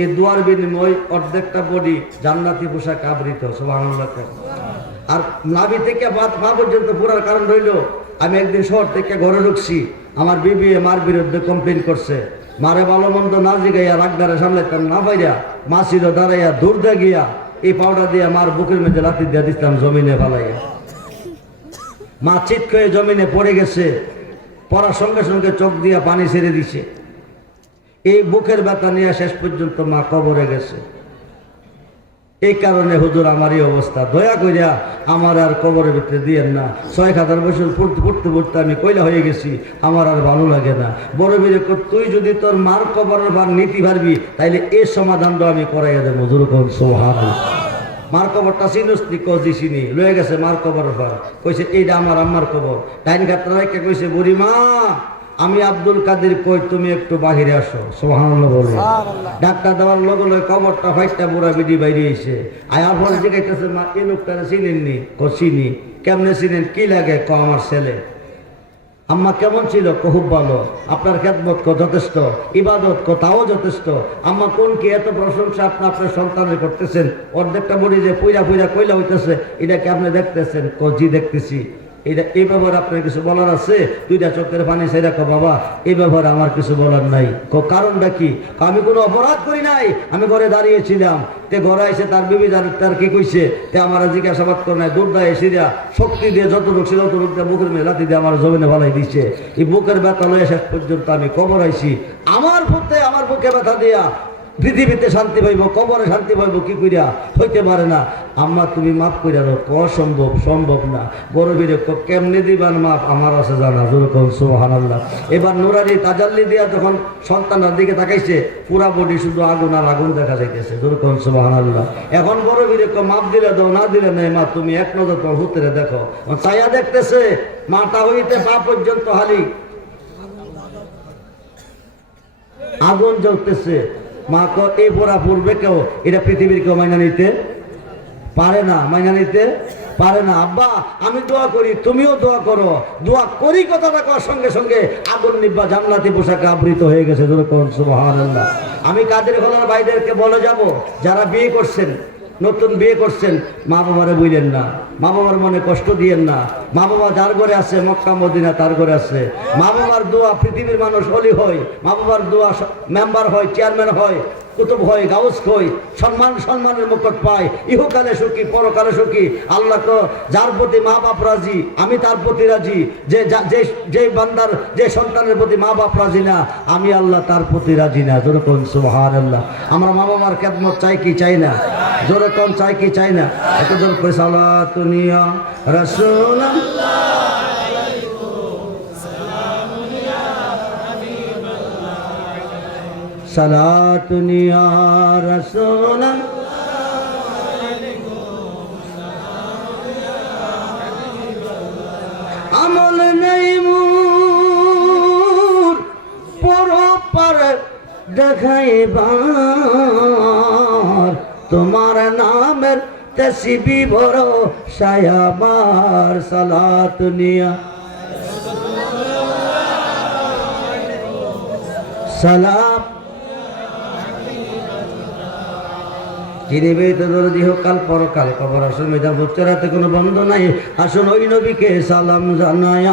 এই দোয়ার বিনিময় অর্ধেকটা বডি জান্নাতি পোশাক আবৃত। সুবহানাল্লাহ। আর নাভি থেকে পা পর্যন্ত পুরার কারণ রইল, আমি একদিন শহর থেকে ঘরে ঢুকছি, আমার বিবি মার বিরুদ্ধে কমপ্লেন করছে। মারে ভালো মন্দ না জিগাইয়া রাগদারে সামলাইতাম না পাইরা, মা ছিল দাঁড়াইয়া দূর দে গিয়া এই পাউডার দিয়া মার বুকের মধ্যে লাথি দিয়া দিতাম জমিনে ফালাইয়া। মা চিৎ খেয়ে জমিনে পড়ে গেছে, পড়ার সঙ্গে সঙ্গে চোখ দিয়া পানি ছেড়ে দিছে। এই বুকের ব্যথা নিয়ে শেষ পর্যন্ত মা কবরে গেছে। এই কারণে হুজুর আমার এই অবস্থা, দয়া করিয়া আমার আর কবরের ভিতরে দিয়েন না। ৬,০০০ বছর পড়তে পড়তে আমি কইলা হয়ে গেছি, আমার আর ভালো লাগে না। বড় বীরে তুই যদি তোর মার কবরের ভার নীতি পারবি, তাইলে এই সমাধানটা আমি করাইয়া দেবো। হুজুর কোন সুবহানাল্লাহ। মার কবরটা চিনুসনি? কজি চিনি। লয়ে গেছে মার কবরের ভার, কইছে এইটা আমার আম্মার কবর। ডাইন ঘাটটা রেখে কইছে, বুড়ি মা আমি আব্দুল কাদের কই, তুমি একটু বাহিরে আসো। সুবহানাল্লাহ বলে ডাক্তার দেওয়ার লগে লগে কবরটা ফাইটটা বুড়া বিডি বাইরে এসে আয়ার পরে জিজ্ঞাসা, মা এই লোকটারে চিনেননি? ক চিনি। কেমনে চিনেন? কি লাগে? ক আমার ছেলে। আম্মা কেমন ছিল? খুব ভালো। আপনার খেদমত যথেষ্ট, ইবাদত তাও যথেষ্ট। আম্মা কোন কি এত প্রশংসা আপনি আপনার সন্তানের করতেছেন? অর্ধেকটা বডি যে পুইরা পুইরা কইলা হইতেছে, এটা কি আপনি দেখতেছেন? ক জি দেখতেছি। এটা এই ব্যাপারে আপনার কিছু বলার আছে? দুইটা চোখের পানি সেরা। ক বাবা এই ব্যাপারে আমার কিছু বলার নাই। ক কারণটা কি? আমি কোনো অপরাধ করি নাই, আমি ঘরে দাঁড়িয়েছিলাম। তে ঘরে এসে তার বিবি তার কি কইছে, তে আমার জিজ্ঞাসাবাদ করে নাই। দূর দেয় সিরিয়া শক্তি দিয়ে যত রোগ ছিল তত রোগটা বুকের মেয়ে লাথি দিয়ে আমার জমিনে ভালাই দিচ্ছে। এই বুকের ব্যথা লয়ে শেষ পর্যন্ত আমি কবর আইছি। আমার বুকে ব্যথা দিয়া পৃথিবীতে শান্তি পাইব, কবরে শান্তি পাইব কি করিয়া? হইতে পারে না। আম্মা তুমি মাফ করিয়া দাও। অসম্ভব, সম্ভব না। বড় বীরে কেমনে দিবান মাপ? আমার আছে জানা। যেরকম সুবহানাল্লাহ। এবার নুরানি তাজাল্লি দিয়া যখন সন্তানের দিকে তাকাইছে, পুরা বডি শুধু আগুন আর আগুন দেখা যাইতেছে। যেরকম সুবহানাল্লাহ। এখন বড় বীরে মাপ দিলে দাও, না দিলে নেই। মা তুমি এক নজর তোমার হুতরে দেখো। চাইয়া দেখতেছে, মাথা হইতে পা পর্যন্ত হালি আগুন জ্বলতেছে। মা ক এই পোড়া পূর্বে কেউ এটা পৃথিবীর কেউ মাইনা নিতে পারে না, মাইনা নিতে পারে না। আব্বা আমি দোয়া করি, তুমিও দোয়া করো। দোয়া করি কথাটা কর সঙ্গে সঙ্গে আগুন নিব্বা জান্নাতি পোশাকে আবৃত হয়ে গেছে। সুবহানাল্লাহ। আমি কাদের খোলার ভাইদেরকে বলে যাব, যারা বিয়ে করছেন, নতুন বিয়ে করছেন, মা বাবারে বুঝলেন না, মা বাবার মনে কষ্ট দিয়েন না। মা বাবা যার ঘরে আছে, মক্কা মদিনা তার ঘরে আছে। মা বাবার দোয়া পৃথিবীর মানুষ অলি হয়, মা বাবার দোয়া মেম্বার হয়, চেয়ারম্যান হয়, কুতুব হয়, গাউস হয়, সম্মানের মুকুট পায়। ইহকালে সুখী, পরকালে সুখী। আল্লাহ তো যার প্রতি মা বাপ রাজি, আমি তার প্রতি রাজি। যে বান্দার, যে সন্তানের প্রতি মা বাপ রাজি না, আমি আল্লাহ তার প্রতি রাজি না। জোরে কোন সুবহানাল্লাহ। আমরা মা বাবার খেদমত চাই কি চাই না? জোরে কোন চাই কি চাই না? এত জোর করে সালাতুন ইয়া রাসূলুল্লাহ, সালাতুন ইয়া রাসূলুল্লাহ। আমল নেই মোর পরপার দেখাইবার, তোমার নামের তসবি বড় সায়াবার। সালাতুন ইয়া সালাম চিনিবে তো দরদি হোক কাল পরকাল, কবর আসল মেধা বচ্চারাতে কোনো বন্ধ নাই। আসুন ওই নবীকে সালাম জানায়।